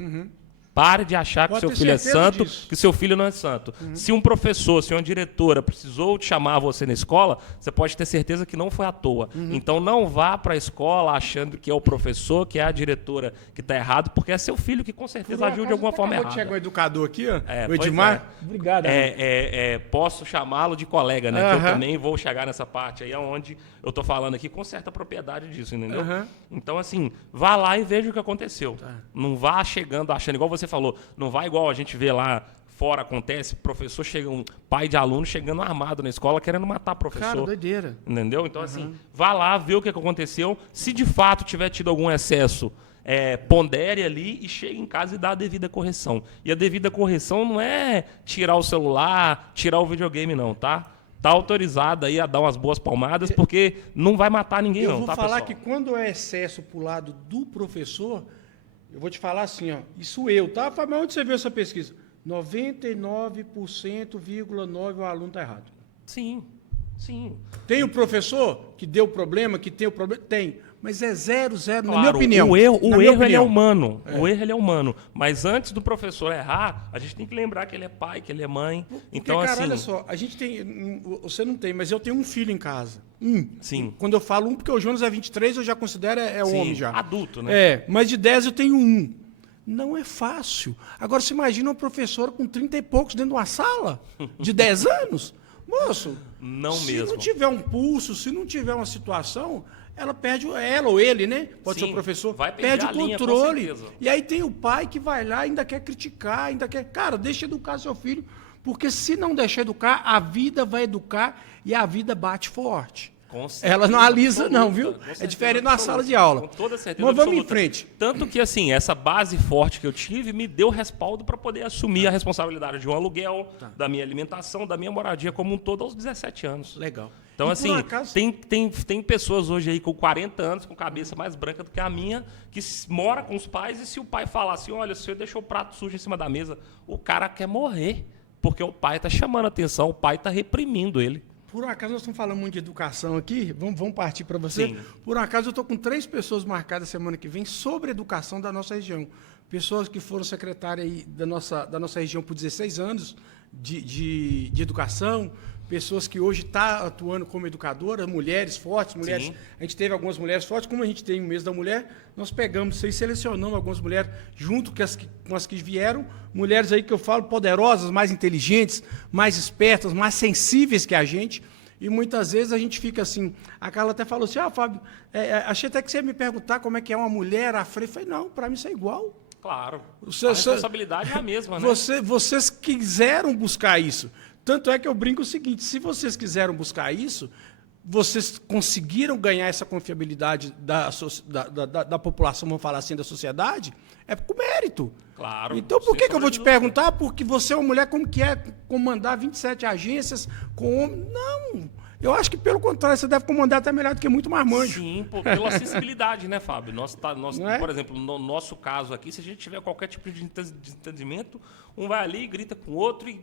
Pare de achar que seu filho é santo, que seu filho não é santo. Se um professor, se uma diretora precisou te chamar você na escola, você pode ter certeza que não foi à toa. Então não vá para a escola achando que é o professor, que é a diretora que está errado, porque é seu filho que com certeza agiu de alguma forma errada. Chega um educador aqui, ó, o Edmar. Obrigado. Posso chamá-lo de colega, né? Que eu também vou chegar nessa parte aí, onde eu estou falando aqui com certa propriedade disso, entendeu? Então, assim, vá lá e veja o que aconteceu. Não vá chegando achando, igual você falou, não vai igual a gente vê lá fora, acontece, professor chega, um pai de aluno chegando armado na escola querendo matar professor. Cara, doideira. Entendeu? Então, assim, vá lá, vê o que aconteceu. Se de fato tiver tido algum excesso, pondere ali e chegue em casa e dá a devida correção. E a devida correção não é tirar o celular, tirar o videogame, não, tá? Tá autorizado aí a dar umas boas palmadas, porque não vai matar ninguém, não, tá, pessoal? Eu vou falar que quando é excesso pro lado do professor, eu vou te falar assim, ó, isso tá? Mas onde você viu essa pesquisa? 99,9% o aluno tá errado. Sim. Tem o professor que deu problema, que tem o problema? Tem. Mas é 0, claro, na minha opinião. O erro ele é humano. O erro ele é humano. Mas antes do professor errar, a gente tem que lembrar que ele é pai, que ele é mãe. Porque, então, cara, assim, olha só, a gente tem. Você não tem, mas eu tenho um filho em casa. Sim. Quando eu falo porque o Jonas é 23, eu já considero homem já. Adulto, né? Mas de 10 eu tenho 1. Não é fácil. Agora, você imagina uma professora com 30 e poucos dentro de uma sala, de 10 anos? Moço, se não tiver um pulso, se não tiver uma situação, ela perde, ela ou ele, né? Pode ser o professor, perde o controle. E aí tem o pai que vai lá, ainda quer criticar, ainda quer... Cara, deixa educar seu filho, porque se não deixar educar, a vida vai educar e a vida bate forte. Ela não alisa, não, viu? É diferente na sala de aula. Com toda certeza. Mas vamos em frente. Tanto que, assim, essa base forte que eu tive me deu respaldo para poder assumir a responsabilidade de um aluguel, da minha alimentação, da minha moradia como um todo aos 17 anos. Legal. Então, assim, tem pessoas hoje aí com 40 anos, com cabeça mais branca do que a minha, que mora com os pais, e se o pai falar assim, olha, o senhor deixou o prato sujo em cima da mesa, o cara quer morrer, porque o pai está chamando a atenção, o pai está reprimindo ele. Por um acaso, nós estamos falando muito de educação aqui, vamos partir para você. Sim. Por um acaso, eu estou com 3 pessoas marcadas semana que vem sobre educação da nossa região. Pessoas que foram secretárias aí da nossa região por 16 anos de educação, pessoas que hoje estão atuando como educadoras, mulheres fortes, mulheres. Sim. A gente teve algumas mulheres fortes, como a gente tem o mês da mulher, nós pegamos isso aí, selecionamos algumas mulheres junto com as que vieram, mulheres aí que eu falo poderosas, mais inteligentes, mais espertas, mais sensíveis que a gente. E muitas vezes a gente fica assim, a Carla até falou assim, Fábio, achei até que você ia me perguntar como é que é uma mulher à frente. Eu falei, não, para mim isso é igual. Claro, a responsabilidade é a mesma, né? Vocês quiseram buscar isso. Tanto é que eu brinco o seguinte, se vocês quiseram buscar isso, vocês conseguiram ganhar essa confiabilidade da população, vamos falar assim, da sociedade, é com mérito. Claro. Então, por que eu vou te perguntar? Porque você é uma mulher, como que é comandar 27 agências com homem? Não. Eu acho que, pelo contrário, você deve comandar até melhor do que muito marmanjo. Sim, pela acessibilidade, né, Fábio? Por exemplo, no nosso caso aqui, se a gente tiver qualquer tipo de entendimento, um vai ali, grita com o outro e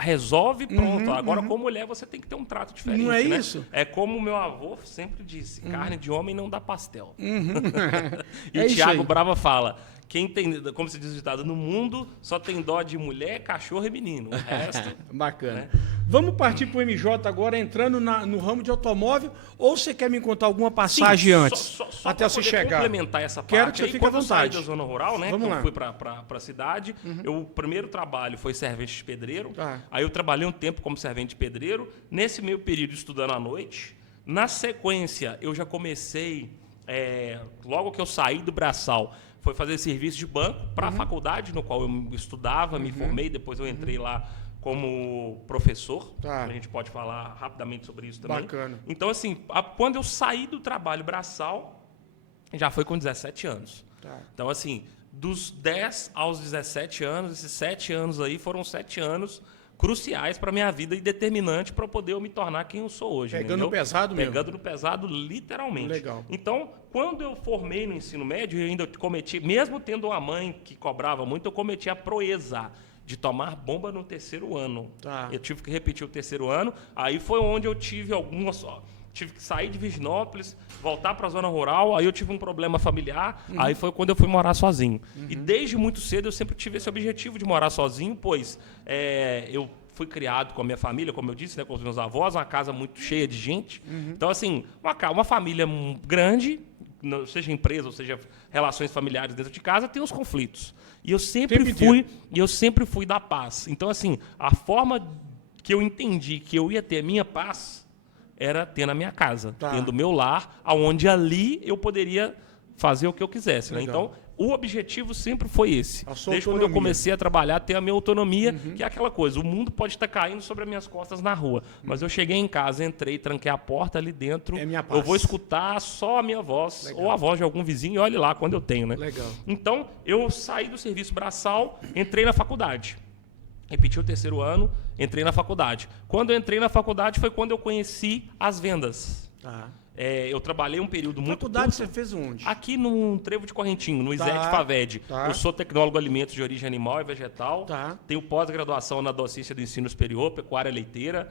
resolve, pronto. Agora, como mulher, você tem que ter um trato diferente. Não é né? isso? É como o meu avô sempre disse, carne de homem não dá pastel. E É Tiago Brava fala, quem tem, como se diz o ditado, no mundo só tem dó de mulher, cachorro e menino. O resto... Bacana. Né? Vamos partir para o MJ agora, entrando no ramo de automóvel, ou você quer me contar alguma passagem antes? Só até você chegar. Complementar essa parte. Quero que você fique à vontade. Quando eu saí da zona rural, né? Vamos lá. Eu fui para a cidade. O primeiro trabalho foi servente de pedreiro. Tá. Aí eu trabalhei um tempo como servente de pedreiro. Nesse meio período estudando à noite. Na sequência, eu já comecei, logo que eu saí do braçal, foi fazer serviço de banco para a faculdade, no qual eu estudava, me formei. Depois eu entrei lá como professor. Tá. A gente pode falar rapidamente sobre isso também. Bacana. Então, assim, quando eu saí do trabalho braçal, já foi com 17 anos. Tá. Então, assim, dos 10 aos 17 anos, esses 7 anos aí foram 7 anos cruciais para a minha vida e determinante para poder eu me tornar quem eu sou hoje. Pegando entendeu? pesado mesmo. Pegando no pesado, literalmente. Legal. Então, quando eu formei no ensino médio, eu ainda cometi, mesmo tendo uma mãe que cobrava muito, eu cometi a proeza de tomar bomba no terceiro ano. Tá. Eu tive que repetir o terceiro ano, aí foi onde eu tive algumas... Tive que sair de Virginópolis, voltar para a zona rural, aí eu tive um problema familiar, aí foi quando eu fui morar sozinho. E desde muito cedo eu sempre tive esse objetivo de morar sozinho, pois eu fui criado com a minha família, como eu disse, né, com os meus avós, uma casa muito cheia de gente. Então, assim, uma família grande, seja empresa ou seja relações familiares dentro de casa, tem os conflitos. E eu sempre fui da paz. Então, assim, a forma que eu entendi que eu ia ter a minha paz era ter na minha casa, tendo o meu lar, onde ali eu poderia fazer o que eu quisesse. Né? Então, o objetivo sempre foi esse. Desde quando eu comecei a trabalhar, ter a minha autonomia, que é aquela coisa, o mundo pode estar caindo sobre as minhas costas na rua, mas eu cheguei em casa, entrei, tranquei a porta ali dentro, eu vou escutar só a minha voz, ou a voz de algum vizinho, e olhe lá quando eu tenho. Né? Legal. Então, eu saí do serviço braçal, entrei na faculdade. Repeti o terceiro ano, entrei na faculdade. Quando eu entrei na faculdade foi quando eu conheci as vendas. Tá. Eu trabalhei um período muito curto. Faculdade você fez onde? Aqui no Trevo de Correntinho, no ISET Faved. Tá. Eu sou tecnólogo em alimentos de origem animal e vegetal. Tá. Tenho pós-graduação na docência do ensino superior, pecuária leiteira.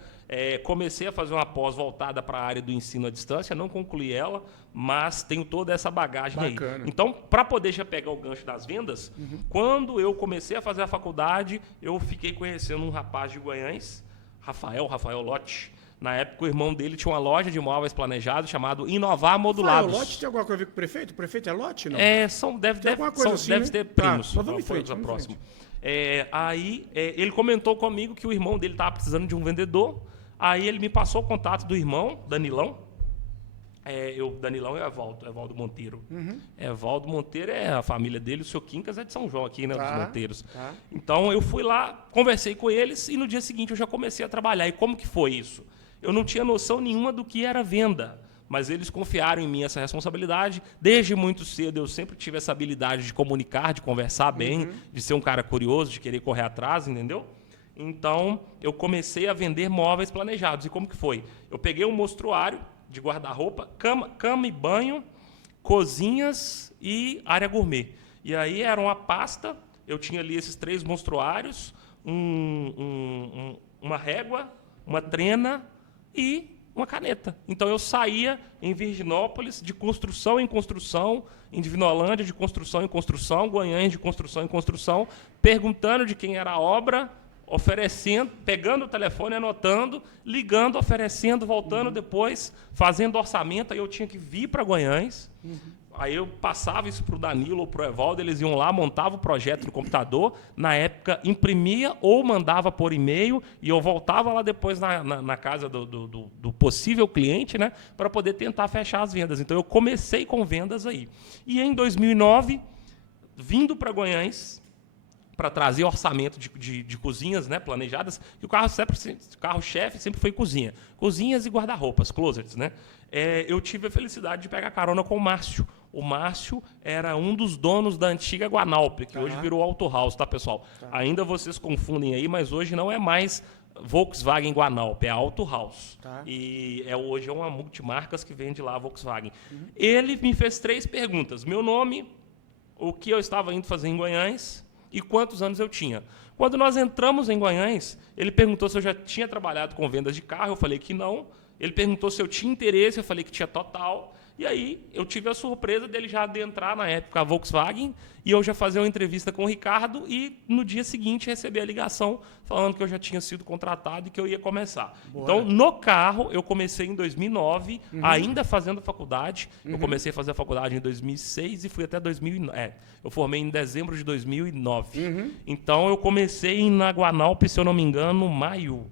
Comecei a fazer uma pós voltada para a área do ensino à distância, não concluí ela, mas tenho toda essa bagagem aí. Então, para poder já pegar o gancho das vendas, quando eu comecei a fazer a faculdade, eu fiquei conhecendo um rapaz de Guanhães, Rafael Lotti. Na época, o irmão dele tinha uma loja de móveis planejados chamado Inovar Modulados. O Lotti tem alguma coisa a ver com o prefeito? O prefeito é Lotti, não? Deve ter primos. Mas vamos em frente, próximo. Aí ele comentou comigo que o irmão dele estava precisando de um vendedor. Aí ele me passou o contato do irmão, Danilão. Danilão e Evaldo Monteiro. Evaldo Monteiro é a família dele, o seu Quincas é de São João aqui, né, dos Monteiros. Então eu fui lá, conversei com eles e no dia seguinte eu já comecei a trabalhar. E como que foi isso? Eu não tinha noção nenhuma do que era venda, mas eles confiaram em mim essa responsabilidade. Desde muito cedo eu sempre tive essa habilidade de comunicar, de conversar bem, de ser um cara curioso, de querer correr atrás, entendeu? Então eu comecei a vender móveis planejados. E como que foi? Eu peguei um mostruário de guarda-roupa, cama e banho, cozinhas e área gourmet. E aí era uma pasta, eu tinha ali esses 3 monstruários, uma régua, uma trena e uma caneta. Então eu saía em Virginópolis de construção em construção, em Divinolândia de construção em construção, Guanhães de construção em construção, perguntando de quem era a obra, oferecendo, pegando o telefone, anotando, ligando, oferecendo, voltando depois, fazendo orçamento. Aí eu tinha que vir para Guanhães. Aí eu passava isso para o Danilo ou para o Evaldo, eles iam lá, montavam o projeto no computador, na época imprimia ou mandava por e-mail, e eu voltava lá depois na casa do possível cliente, né, para poder tentar fechar as vendas. Então eu comecei com vendas aí. E em 2009, vindo para Guanhães, para trazer orçamento de cozinhas, né, planejadas, e o carro-chefe sempre foi cozinha. Cozinhas e guarda-roupas, closets. Né? Eu tive a felicidade de pegar carona com o Márcio. O Márcio era um dos donos da antiga Guanalp, que hoje virou Auto House, tá, pessoal? Ainda vocês confundem aí, mas hoje não é mais Volkswagen Guanalp, é Auto House. E hoje é uma multimarcas que vende lá a Volkswagen. Ele me fez 3 perguntas. Meu nome, o que eu estava indo fazer em Guanhães e quantos anos eu tinha. Quando nós entramos em Guanhães, ele perguntou se eu já tinha trabalhado com vendas de carro, eu falei que não. Ele perguntou se eu tinha interesse, eu falei que tinha total. E aí eu tive a surpresa dele já adentrar, na época, a Volkswagen, e eu já fazer uma entrevista com o Ricardo e, no dia seguinte, receber a ligação falando que eu já tinha sido contratado e que eu ia começar. Então, no carro, eu comecei em 2009, ainda fazendo faculdade. Eu comecei a fazer a faculdade em 2006 e fui até 2009. Eu formei em dezembro de 2009. Então, eu comecei na Guanalp, se eu não me engano, maio.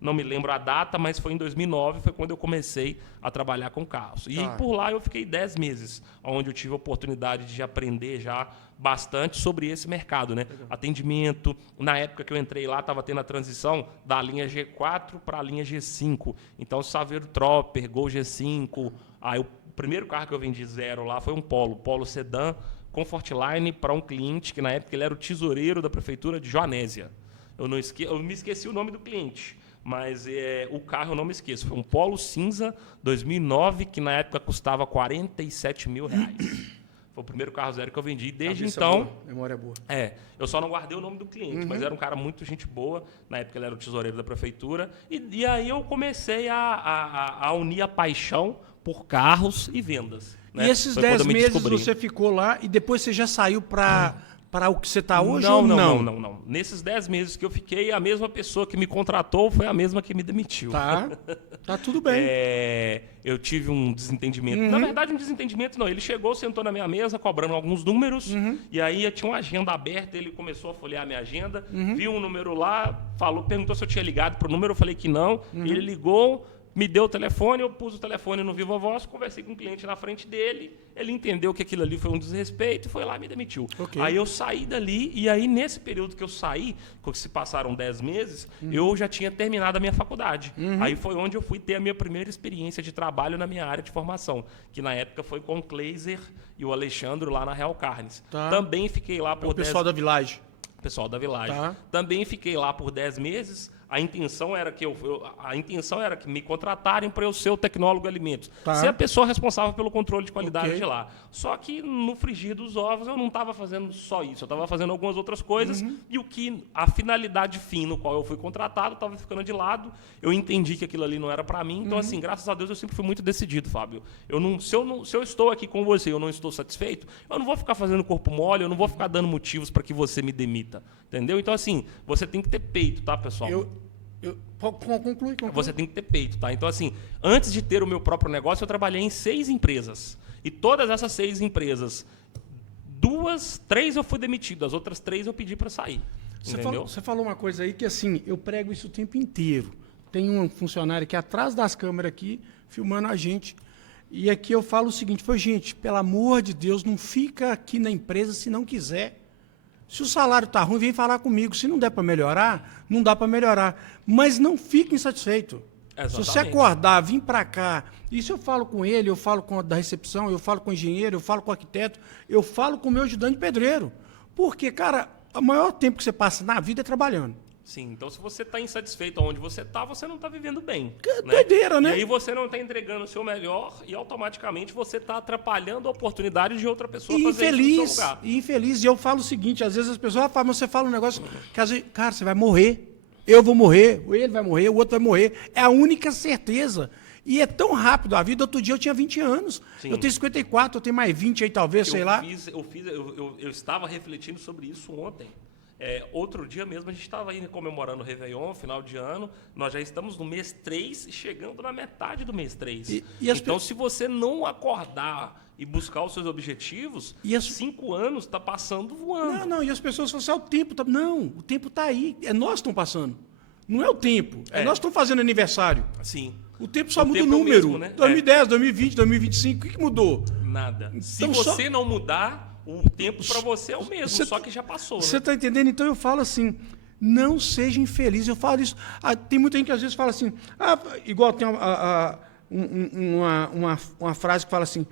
Não me lembro a data, mas foi em 2009, foi quando eu comecei a trabalhar com carros. E por lá eu fiquei 10 meses, onde eu tive a oportunidade de aprender já bastante sobre esse mercado. Né? Atendimento. Na época que eu entrei lá, estava tendo a transição da linha G4 para a linha G5. Então, Saveiro Tropper, Gol G5. Aí, o primeiro carro que eu vendi zero lá foi um Polo Sedan, Comfortline, para um cliente que, na época, ele era o tesoureiro da prefeitura de Joanésia. Eu me esqueci o nome do cliente, mas o carro eu não me esqueço. Foi um Polo cinza 2009, que na época custava R$47 mil. Foi o primeiro carro zero que eu vendi. Desde então... Boa. Memória boa. Eu só não guardei o nome do cliente, mas era um cara muito gente boa. Na época ele era o tesoureiro da prefeitura. E aí eu comecei a unir a paixão por carros e vendas. Né? E esses 10 meses você ficou lá e depois você já saiu para o que você está hoje ou não? Não. Nesses 10 meses que eu fiquei, a mesma pessoa que me contratou foi a mesma que me demitiu. Tá tudo bem. Eu tive um desentendimento. Na verdade, um desentendimento não. Ele chegou, sentou na minha mesa, cobrando alguns números, e aí tinha uma agenda aberta, ele começou a folhear a minha agenda, viu um número lá, perguntou se eu tinha ligado para o número, eu falei que não, ele ligou, me deu o telefone, eu pus o telefone no Viva Voz, conversei com o cliente na frente dele, ele entendeu que aquilo ali foi um desrespeito e foi lá e me demitiu. Okay. Aí eu saí dali, e aí nesse período que eu saí, que se passaram 10 meses, eu já tinha terminado a minha faculdade. Aí foi onde eu fui ter a minha primeira experiência de trabalho na minha área de formação, que na época foi com o Kleiser e o Alexandre lá na Real Carnes. Também fiquei lá por 10 meses. Pessoal da Village. Pessoal da Village. Também fiquei lá por 10 meses. A intenção era que me contratarem para eu ser o tecnólogo de alimentos. Ser a pessoa responsável pelo controle de qualidade de lá. Só que no frigir dos ovos eu não estava fazendo só isso. Eu estava fazendo algumas outras coisas e a finalidade fim no qual eu fui contratado estava ficando de lado. Eu entendi que aquilo ali não era para mim. Então, assim, graças a Deus eu sempre fui muito decidido, Fábio. Se eu estou aqui com você e eu não estou satisfeito, eu não vou ficar fazendo corpo mole, eu não vou ficar dando motivos para que você me demita. Entendeu? Então, assim, você tem que ter peito, tá, pessoal? Conclui. Você tem que ter peito, tá? Então, assim, antes de ter o meu próprio negócio, eu trabalhei em 6 empresas. E todas essas 6 empresas, 3 eu fui demitido, as outras 3 eu pedi para sair. Você falou uma coisa aí que, assim, eu prego isso o tempo inteiro. Tem um funcionário aqui atrás das câmeras aqui, filmando a gente. E aqui eu falo o seguinte, gente, pelo amor de Deus, não fica aqui na empresa se não quiser. Se o salário está ruim, vem falar comigo. Se não der para melhorar, não dá para melhorar. Mas não fique insatisfeito. Exatamente. Se você acordar, vir para cá, isso eu falo com ele, eu falo com a da recepção, eu falo com o engenheiro, eu falo com o arquiteto, eu falo com o meu ajudante de pedreiro. Porque, cara, o maior tempo que você passa na vida é trabalhando. Sim, então se você está insatisfeito onde você não está vivendo bem. Doideira, né? E aí você não está entregando o seu melhor e automaticamente você está atrapalhando a oportunidade de outra pessoa fazer isso no seu lugar. Infeliz. E eu falo o seguinte, às vezes as pessoas falam, mas você fala um negócio que às vezes, cara, você vai morrer, eu vou morrer, ele vai morrer, o outro vai morrer. É a única certeza. E é tão rápido a vida. Outro dia eu tinha 20 anos. Sim. Eu tenho 54, eu tenho mais 20 aí talvez, sei lá. Eu estava refletindo sobre isso ontem. Outro dia mesmo a gente estava aí comemorando o Réveillon, final de ano, nós já estamos no mês 3 e chegando na metade do mês 3. Então, se você não acordar e buscar os seus objetivos, 5 anos está passando voando. Não, e as pessoas falam assim, o tempo está... Não, o tempo está aí, nós que estamos passando. Não é o tempo, nós que estamos fazendo aniversário. Sim. O tempo só muda o número. Mesmo, né? 2010, 2020, 2025, o que mudou? Nada. Então, se você não mudar... O tempo para você é o mesmo, só que já passou. Você está entendendo? Então eu falo assim, não seja infeliz. Eu falo isso. Tem muita gente que às vezes fala assim, igual tem uma frase que fala assim,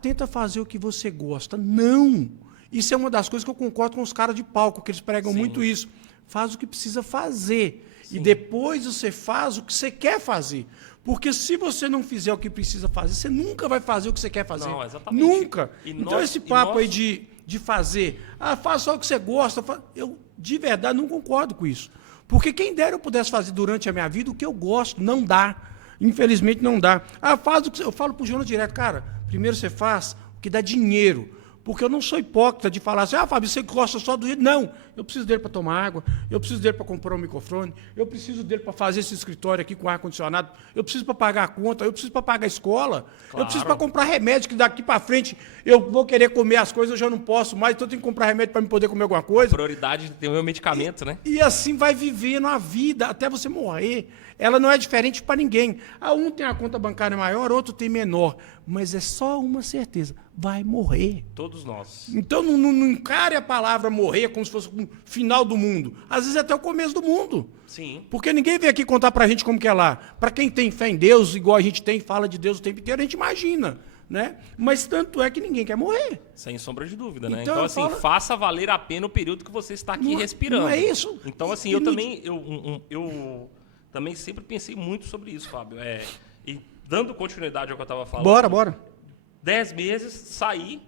tenta fazer o que você gosta. Não! Isso é uma das coisas que eu concordo com os caras de palco, que eles pregam muito isso. Faz o que precisa fazer. Sim. E depois você faz o que você quer fazer. Porque se você não fizer o que precisa fazer, você nunca vai fazer o que você quer fazer. Não, exatamente. Nunca. Então esse papo aí de fazer, faz só o que você gosta, eu de verdade não concordo com isso. Porque quem dera eu pudesse fazer durante a minha vida o que eu gosto, não dá. Infelizmente não dá. Faz o que eu falo pro Jonas direto, cara, primeiro você faz o que dá dinheiro. Porque eu não sou hipócrita de falar assim, Fábio, você gosta só do dinheiro. Não, eu preciso dele para tomar água, eu preciso dele para comprar um microfone, eu preciso dele para fazer esse escritório aqui com ar-condicionado, eu preciso para pagar a conta, eu preciso para pagar a escola, eu preciso para comprar remédio, que daqui para frente eu vou querer comer as coisas, eu já não posso mais, então eu tenho que comprar remédio para me poder comer alguma coisa. A prioridade de ter o meu medicamento, né? E assim vai vivendo a vida até você morrer. Ela não é diferente para ninguém. Um tem a conta bancária maior, outro tem menor. Mas é só uma certeza, vai morrer. Todos nós. Então não encare a palavra morrer como se fosse o final do mundo. Às vezes é até o começo do mundo. Sim. Porque ninguém vem aqui contar pra gente como que é lá. Para quem tem fé em Deus, igual a gente tem, fala de Deus o tempo inteiro, a gente imagina. né? Mas tanto é que ninguém quer morrer. Sem sombra de dúvida, né? Então, Então assim, faça valer a pena o período que você está aqui respirando. Não é isso? Então, assim, eu também sempre pensei muito sobre isso, Fábio. E dando continuidade ao que eu estava falando. Bora. 10 meses, saí,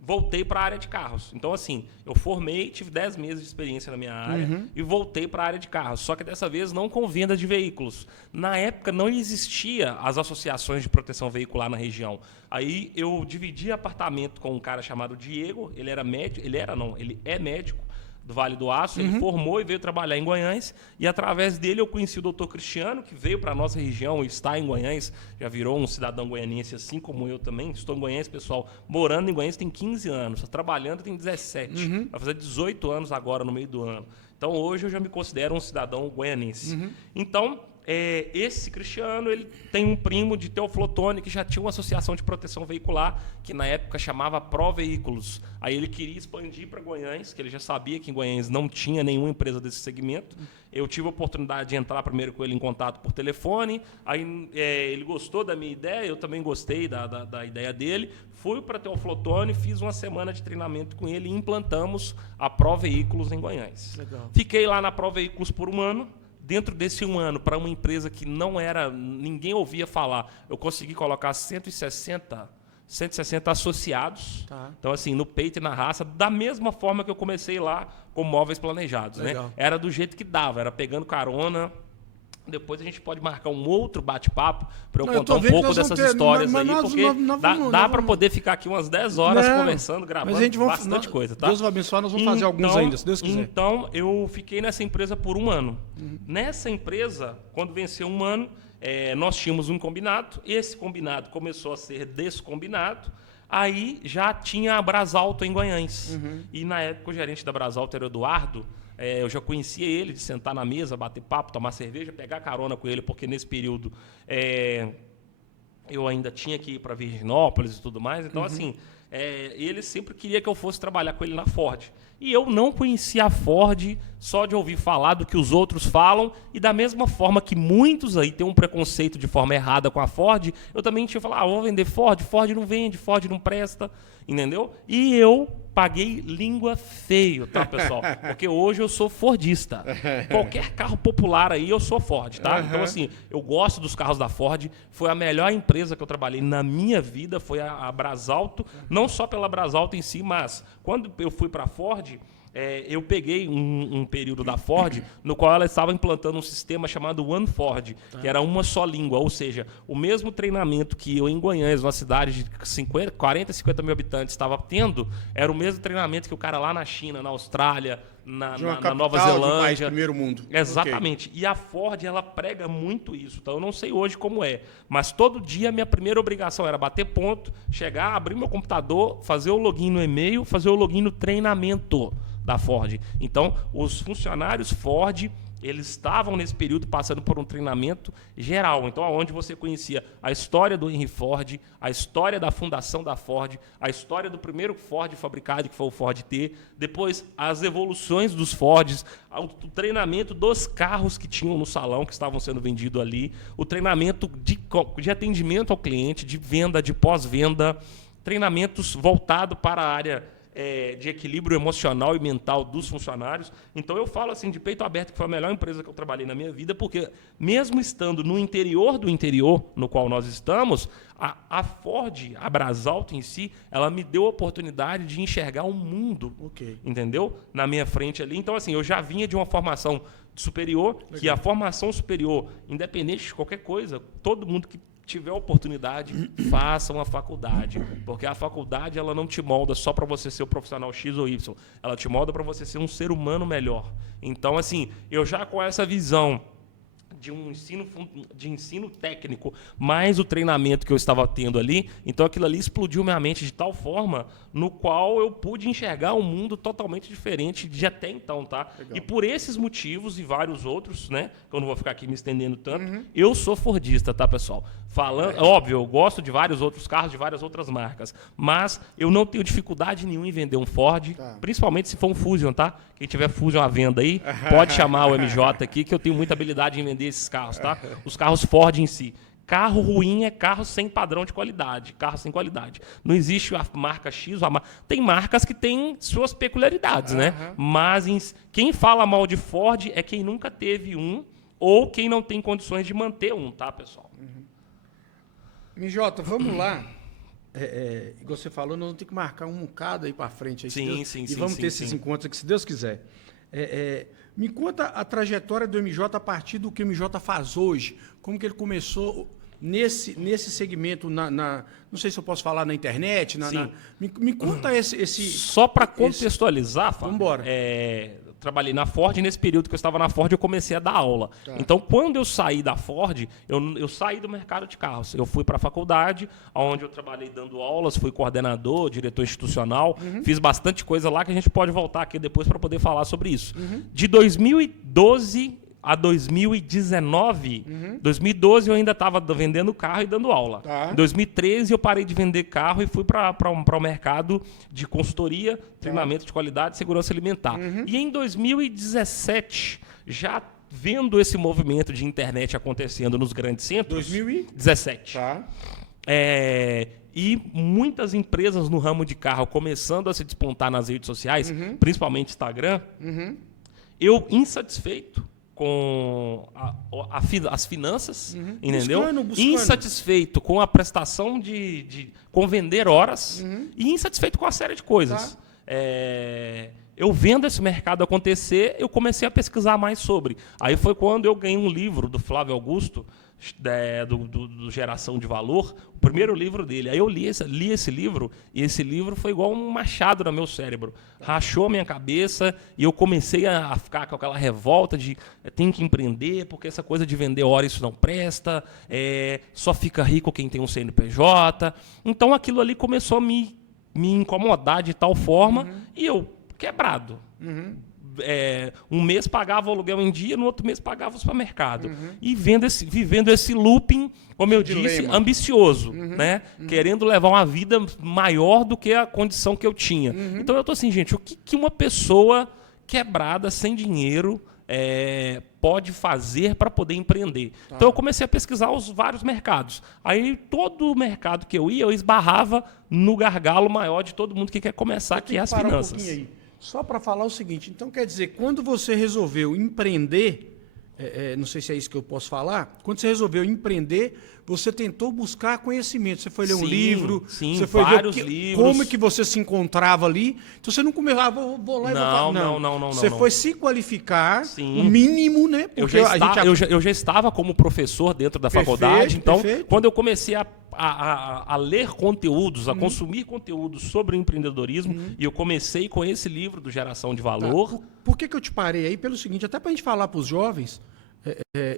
voltei para a área de carros. Então, assim, eu formei, tive 10 meses de experiência na minha área e voltei para a área de carros. Só que dessa vez não com venda de veículos. Na época não existia as associações de proteção veicular na região. Aí eu dividi apartamento com um cara chamado Diego, ele é médico do Vale do Aço, ele formou e veio trabalhar em Guanhães, e através dele eu conheci o Dr. Cristiano, que veio para a nossa região e está em Guanhães, já virou um cidadão goianense, assim como eu também. Estou em Guanhães, pessoal, morando em Guanhães tem 15 anos, trabalhando tem 17, vai fazer 18 anos agora no meio do ano. Então hoje eu já me considero um cidadão goianense. Então, esse Cristiano, ele tem um primo de Teoflotone que já tinha uma associação de proteção veicular, que na época chamava Pro Veículos. Aí ele queria expandir para Guanhães, que ele já sabia que em Guanhães não tinha nenhuma empresa desse segmento. Eu tive a oportunidade de entrar primeiro com ele em contato por telefone, aí ele gostou da minha ideia, eu também gostei da ideia dele. Fui para Teoflotone, fiz uma semana de treinamento com ele e implantamos a Pro Veículos em Guanhães. Legal. Fiquei lá na Pro Veículos por um ano. Dentro desse um ano, para uma empresa que ninguém ouvia falar, eu consegui colocar 160 associados. Tá. Então, assim, no peito e na raça, da mesma forma que eu comecei lá com móveis planejados. Legal. Né? Era do jeito que dava, era pegando carona. Depois a gente pode marcar um outro bate-papo para eu contar um pouco dessas histórias aí, porque dá para poder ficar aqui umas 10 horas conversando, gravando bastante coisa, tá? Deus vai abençoar, nós vamos fazer alguns ainda, se Deus quiser. Então, eu fiquei nessa empresa por um ano. Nessa empresa, quando venceu um ano, nós tínhamos um combinado, esse combinado começou a ser descombinado, aí já tinha a Brasalto em Guanhães. E na época o gerente da Brasalto era o Eduardo. Eu já conhecia ele, de sentar na mesa, bater papo, tomar cerveja, pegar carona com ele, porque nesse período eu ainda tinha que ir para Virginópolis e tudo mais. Então, assim, ele sempre queria que eu fosse trabalhar com ele na Ford. E eu não conhecia a Ford só de ouvir falar do que os outros falam, e da mesma forma que muitos aí têm um preconceito de forma errada com a Ford, eu também tinha falado, vou vender Ford, Ford não vende, Ford não presta, entendeu? E eu paguei língua feio, tá, pessoal? Porque hoje eu sou fordista. Qualquer carro popular aí, eu sou Ford, tá? Então, assim, eu gosto dos carros da Ford. Foi a melhor empresa que eu trabalhei na minha vida, foi a Brasalto. Não só pela Brasalto em si, mas quando eu fui para a Ford, eu peguei um período da Ford no qual ela estava implantando um sistema chamado One Ford, que era uma só língua, ou seja, o mesmo treinamento que eu em Guanhães, uma cidade de 40, 50 mil habitantes, estava tendo, era o mesmo treinamento que o cara lá na China, na Austrália, na Nova Zelândia. Primeiro mundo. Exatamente. Okay. E a Ford, ela prega muito isso. Então, eu não sei hoje como é, mas todo dia a minha primeira obrigação era bater ponto, chegar, abrir meu computador, fazer o login no e-mail, fazer o login no treinamento da Ford. Então, os funcionários Ford, eles estavam nesse período passando por um treinamento geral. Então, onde você conhecia a história do Henry Ford, a história da fundação da Ford, a história do primeiro Ford fabricado, que foi o Ford T, depois as evoluções dos Fords, o treinamento dos carros que tinham no salão, que estavam sendo vendidos ali, o treinamento de atendimento ao cliente, de venda, de pós-venda, treinamentos voltados para a área de equilíbrio emocional e mental dos funcionários. Então, eu falo assim, de peito aberto, que foi a melhor empresa que eu trabalhei na minha vida, porque mesmo estando no interior do interior, no qual nós estamos, a Ford, a Brasalto em si, ela me deu a oportunidade de enxergar um mundo, entendeu? Na minha frente ali. Então, assim, eu já vinha de uma formação superior, que a formação superior, independente de qualquer coisa, todo mundo que tiver oportunidade, faça uma faculdade, porque a faculdade ela não te molda só para você ser o profissional X ou Y, ela te molda para você ser um ser humano melhor. Então, assim, eu já com essa visão de ensino técnico, mais o treinamento que eu estava tendo ali, então aquilo ali explodiu minha mente de tal forma no qual eu pude enxergar um mundo totalmente diferente de até então, tá? Legal. E por esses motivos e vários outros, né, que eu não vou ficar aqui me estendendo tanto, eu sou fordista, tá, pessoal? Óbvio, eu gosto de vários outros carros, de várias outras marcas, mas eu não tenho dificuldade nenhuma em vender um Ford, principalmente se for um Fusion, tá? Quem tiver Fusion à venda aí, pode chamar o MJ aqui, que eu tenho muita habilidade em vender esses carros, tá? Os carros Ford em si. Carro ruim é carro sem padrão de qualidade, carro sem qualidade. Não existe a marca X, tem marcas que têm suas peculiaridades, né? Mas quem fala mal de Ford é quem nunca teve um ou quem não tem condições de manter um, tá, pessoal? Mijota, vamos lá. Igual você falou, nós vamos ter que marcar um bocado aí para frente. Aí, Sim. E vamos ter esses encontros aqui, se Deus quiser. Me conta a trajetória do MJ a partir do que o MJ faz hoje. Como que ele começou nesse segmento, não sei se eu posso falar na internet. Me conta esse... Só para contextualizar, Fábio, vambora. Trabalhei na Ford, e nesse período que eu estava na Ford, eu comecei a dar aula. Tá. Então, quando eu saí da Ford, eu saí do mercado de carros. Eu fui para a faculdade, onde eu trabalhei dando aulas, fui coordenador, diretor institucional, fiz bastante coisa lá que a gente pode voltar aqui depois para poder falar sobre isso. De 2012 a 2019, 2012 eu ainda estava vendendo carro e dando aula. Tá. Em 2013 eu parei de vender carro e fui para o mercado de consultoria, treinamento de qualidade e segurança alimentar. E em 2017, já vendo esse movimento de internet acontecendo nos grandes centros... 2017. Tá. E muitas empresas no ramo de carro começando a se despontar nas redes sociais, principalmente Instagram, eu insatisfeito com as finanças, entendeu? Buscando. Insatisfeito com a prestação com vender horas e insatisfeito com uma série de coisas. Tá. Eu vendo esse mercado acontecer, eu comecei a pesquisar mais sobre. Aí foi quando eu ganhei um livro do Flávio Augusto, do Geração de Valor, o primeiro livro dele. Aí eu li esse livro, e esse livro foi igual um machado no meu cérebro. Rachou a minha cabeça, e eu comecei a ficar com aquela revolta de tem que empreender, porque essa coisa de vender hora isso não presta, só fica rico quem tem um CNPJ. Então aquilo ali começou a me incomodar de tal forma, e eu, quebrado. Um mês pagava o aluguel em dia, no outro mês pagava o supermercado. E vivendo esse looping, como eu disse, ambicioso, né? Querendo levar uma vida maior do que a condição que eu tinha. Então eu estou assim, gente, o que uma pessoa quebrada, sem dinheiro, pode fazer para poder empreender? Tá. Então eu comecei a pesquisar os vários mercados. Aí todo mercado que eu ia, eu esbarrava no gargalo maior de todo mundo que quer começar, que é as finanças. Um pouquinho aí. Só para falar o seguinte, então quer dizer, quando você resolveu empreender, não sei se é isso que eu posso falar, quando você resolveu empreender, você tentou buscar conhecimento, você foi ler um livro, você foi ver livros. Como que você se encontrava ali, então você não começava, vou lá e vou falar. Não. Você foi se qualificar, o mínimo, né? Porque eu já estava como professor dentro da faculdade, então quando eu comecei a ler conteúdos, a consumir conteúdos sobre empreendedorismo, e eu comecei com esse livro do Geração de Valor. Por que eu te parei aí? Pelo seguinte, até para a gente falar para os jovens,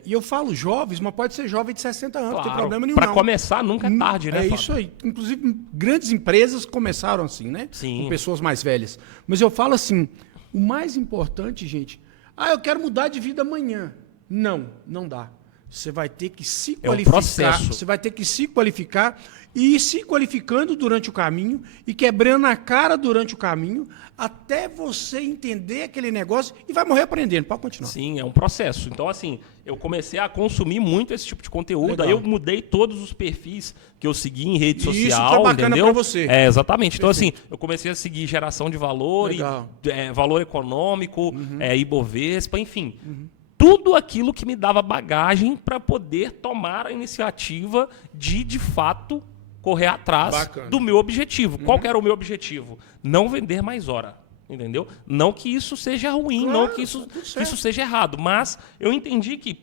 e eu falo jovens, mas pode ser jovem de 60 anos, Claro, não tem problema nenhum. Para começar nunca é tarde, né, Fábio? Isso aí. Inclusive, grandes empresas começaram assim, né? Sim. Com pessoas mais velhas. Mas eu falo assim, o mais importante, gente, eu quero mudar de vida amanhã. Não dá. Você vai ter que se qualificar. processo. Você vai ter que se qualificar e ir se qualificando durante o caminho e quebrando a cara durante o caminho até você entender aquele negócio e vai morrer aprendendo. Pode continuar. Sim, é um processo. Então, assim, eu comecei a consumir muito esse tipo de conteúdo. Legal. Aí eu mudei todos os perfis que eu segui em rede social. Isso que é bacana entendeu? para você. Exatamente. Então, assim, eu comecei a seguir geração de valor, valor econômico, Ibovespa, enfim. Tudo aquilo que me dava bagagem para poder tomar a iniciativa de fato, correr atrás do meu objetivo. Qual que era o meu objetivo? Não vender mais hora. Entendeu? Não que isso seja ruim, não que isso seja errado. Mas eu entendi que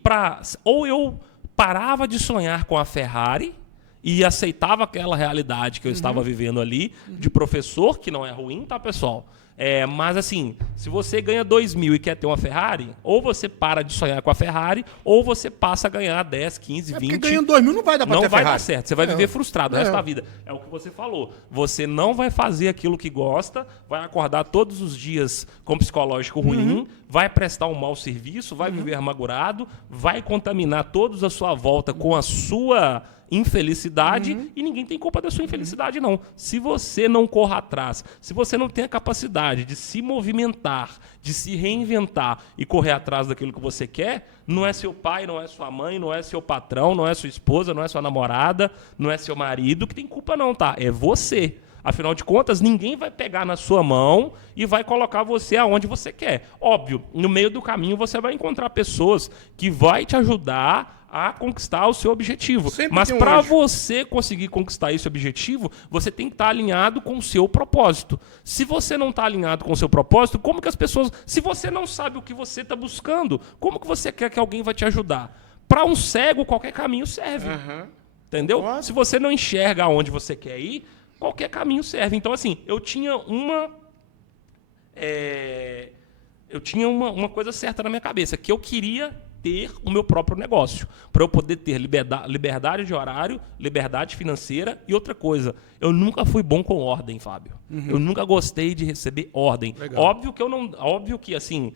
ou eu parava de sonhar com a Ferrari e aceitava aquela realidade que eu estava vivendo ali, de professor, que não é ruim, tá, pessoal? Mas assim, se você ganha 2.000 e quer ter uma Ferrari, ou você para de sonhar com a Ferrari, ou você passa a ganhar 10, 15, 20. Porque ganhando 2.000 não vai dar pra ter Não vai Ferrari. dar certo. Você vai viver frustrado o resto da vida. É o que você falou. Você não vai fazer aquilo que gosta, vai acordar todos os dias com psicológico ruim, vai prestar um mau serviço, vai viver amargurado, vai contaminar todos à sua volta com a sua infelicidade e ninguém tem culpa da sua infelicidade, não. Se você não corre atrás, se você não tem a capacidade de se movimentar, de se reinventar e correr atrás daquilo que você quer, não é seu pai, não é sua mãe, não é seu patrão, não é sua esposa, não é sua namorada, não é seu marido que tem culpa, não, tá? É você. Afinal de contas, ninguém vai pegar na sua mão e vai colocar você aonde você quer. Óbvio, no meio do caminho você vai encontrar pessoas que vão te ajudar a conquistar o seu objetivo. Sempre Mas tem um para anjo. você conseguir conquistar esse objetivo, você tem que estar alinhado com o seu propósito. Se você não está alinhado com o seu propósito, como que as pessoas... Se você não sabe o que você está buscando, como que você quer que alguém vai te ajudar? Para um cego, qualquer caminho serve. Entendeu? Pode. Se você não enxerga aonde você quer ir, qualquer caminho serve. Então, assim, eu tinha uma coisa certa na minha cabeça, que eu queria ter o meu próprio negócio, para eu poder ter liberdade de horário, liberdade financeira e outra coisa. Eu nunca fui bom com ordem, Fábio. Eu nunca gostei de receber ordem. Legal. Óbvio que assim,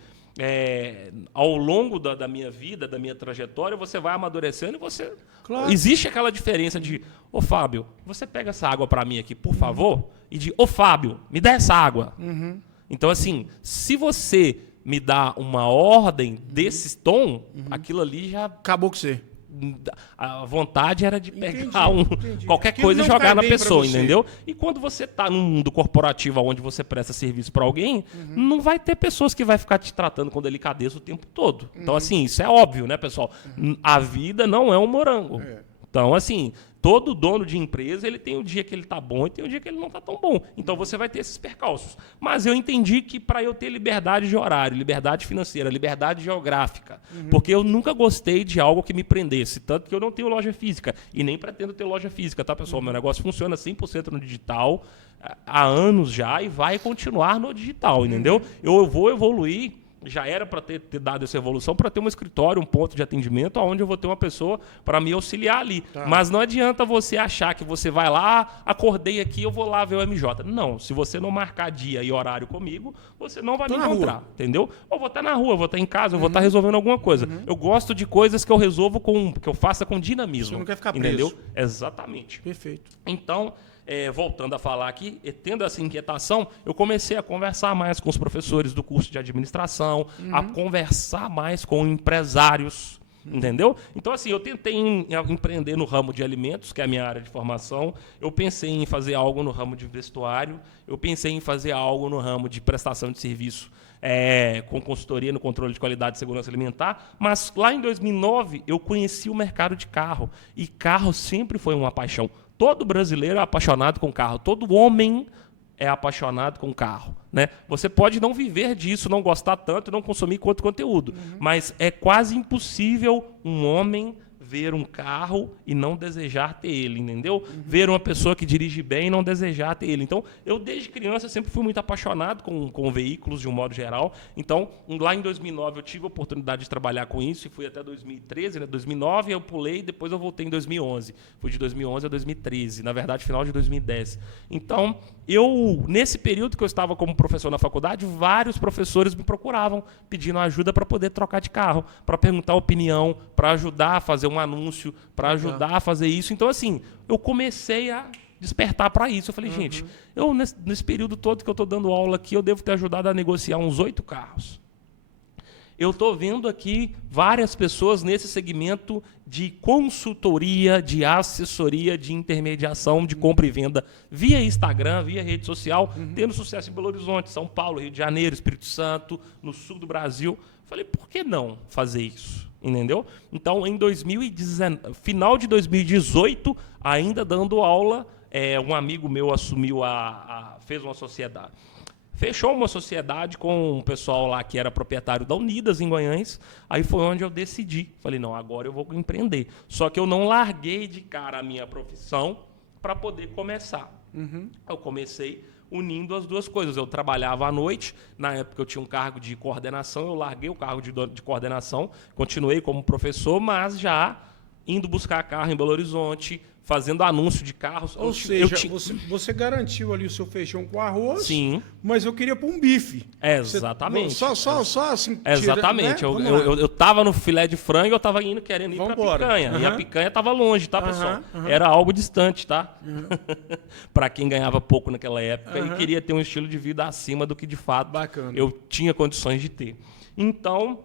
ao longo da minha vida, da minha trajetória, você vai amadurecendo e você... Claro. Existe aquela diferença de, ô Fábio, você pega essa água para mim aqui, por favor? E de, ô Fábio, me dá essa água. Então, assim, se você me dá uma ordem desse tom, aquilo ali já... Acabou com você. A vontade era de pegar Entendi. qualquer Aquilo coisa e não jogar cai na bem pra pessoa, você. entendeu? E quando você está num mundo corporativo onde você presta serviço para alguém, não vai ter pessoas que vai ficar te tratando com delicadeza o tempo todo. Então, assim, isso é óbvio, né, pessoal? A vida não é um morango. Então, assim, todo dono de empresa, ele tem um dia que ele está bom e tem um dia que ele não está tão bom. Então, você vai ter esses percalços. Mas eu entendi que para eu ter liberdade de horário, liberdade financeira, liberdade geográfica, porque eu nunca gostei de algo que me prendesse, tanto que eu não tenho loja física e nem pretendo ter loja física, tá, pessoal? Meu negócio funciona 100% no digital há anos já e vai continuar no digital, entendeu? Eu vou evoluir. Já era para ter dado essa evolução, para ter um escritório, um ponto de atendimento, onde eu vou ter uma pessoa para me auxiliar ali. Tá. Mas não adianta você achar que você vai lá, acordei aqui, eu vou lá ver o MJ. Não, se você não marcar dia e horário comigo, você não vai Tô me na encontrar, rua. entendeu? Ou vou estar na rua, vou estar em casa, eu vou estar resolvendo alguma coisa. Eu gosto de coisas que eu resolvo que eu faça com dinamismo. Você não quer ficar preso. Entendeu? Exatamente. Perfeito. Então, voltando a falar aqui, tendo essa inquietação, eu comecei a conversar mais com os professores do curso de administração, a conversar mais com empresários, entendeu? Então, assim, eu tentei empreender no ramo de alimentos, que é a minha área de formação, eu pensei em fazer algo no ramo de vestuário, eu pensei em fazer algo no ramo de prestação de serviço com consultoria no controle de qualidade e segurança alimentar, mas lá em 2009 eu conheci o mercado de carro, e carro sempre foi uma paixão. Todo brasileiro é apaixonado com carro, todo homem é apaixonado com carro, né? Você pode não viver disso, não gostar tanto, não consumir quanto conteúdo, mas é quase impossível um homem ver um carro e não desejar ter ele, entendeu? Ver uma pessoa que dirige bem e não desejar ter ele. Então, eu desde criança sempre fui muito apaixonado com veículos de um modo geral. Então, lá em 2009 eu tive a oportunidade de trabalhar com isso e fui até 2013, né? 2009 eu pulei, depois eu voltei em 2011. Fui de 2011 a 2013, na verdade, final de 2010. Então, nesse período que eu estava como professor na faculdade, vários professores me procuravam pedindo ajuda para poder trocar de carro, para perguntar opinião, para ajudar a fazer um anúncio, para ajudar a fazer isso. Então, assim, eu comecei a despertar para isso. Eu falei, gente, nesse período todo que eu estou dando aula aqui, eu devo ter ajudado a negociar uns 8 carros. Eu estou vendo aqui várias pessoas nesse segmento de consultoria, de assessoria, de intermediação, de compra e venda via Instagram, via rede social, tendo sucesso em Belo Horizonte, São Paulo, Rio de Janeiro, Espírito Santo, no sul do Brasil. Falei, por que não fazer isso? Entendeu? Então, em final de 2018, ainda dando aula, um amigo meu assumiu fez uma sociedade. Fechou uma sociedade com um pessoal lá que era proprietário da Unidas, em Guanhães. Aí foi onde eu decidi. Falei, não, agora eu vou empreender. Só que eu não larguei de cara a minha profissão para poder começar. Eu comecei unindo as duas coisas. Eu trabalhava à noite, na época eu tinha um cargo de coordenação, eu larguei o cargo de coordenação, continuei como professor, mas já indo buscar carro em Belo Horizonte, fazendo anúncio de carros. Ou seja, você garantiu ali o seu feijão com arroz, Sim. mas eu queria pôr um bife. Exatamente. Só assim... Exatamente. Né? Eu tava no filé de frango, eu tava querendo ir pra picanha. E a picanha tava longe, tá, pessoal? Era algo distante, tá? Pra quem ganhava pouco naquela época e queria ter um estilo de vida acima do que, de fato, eu tinha condições de ter. Então,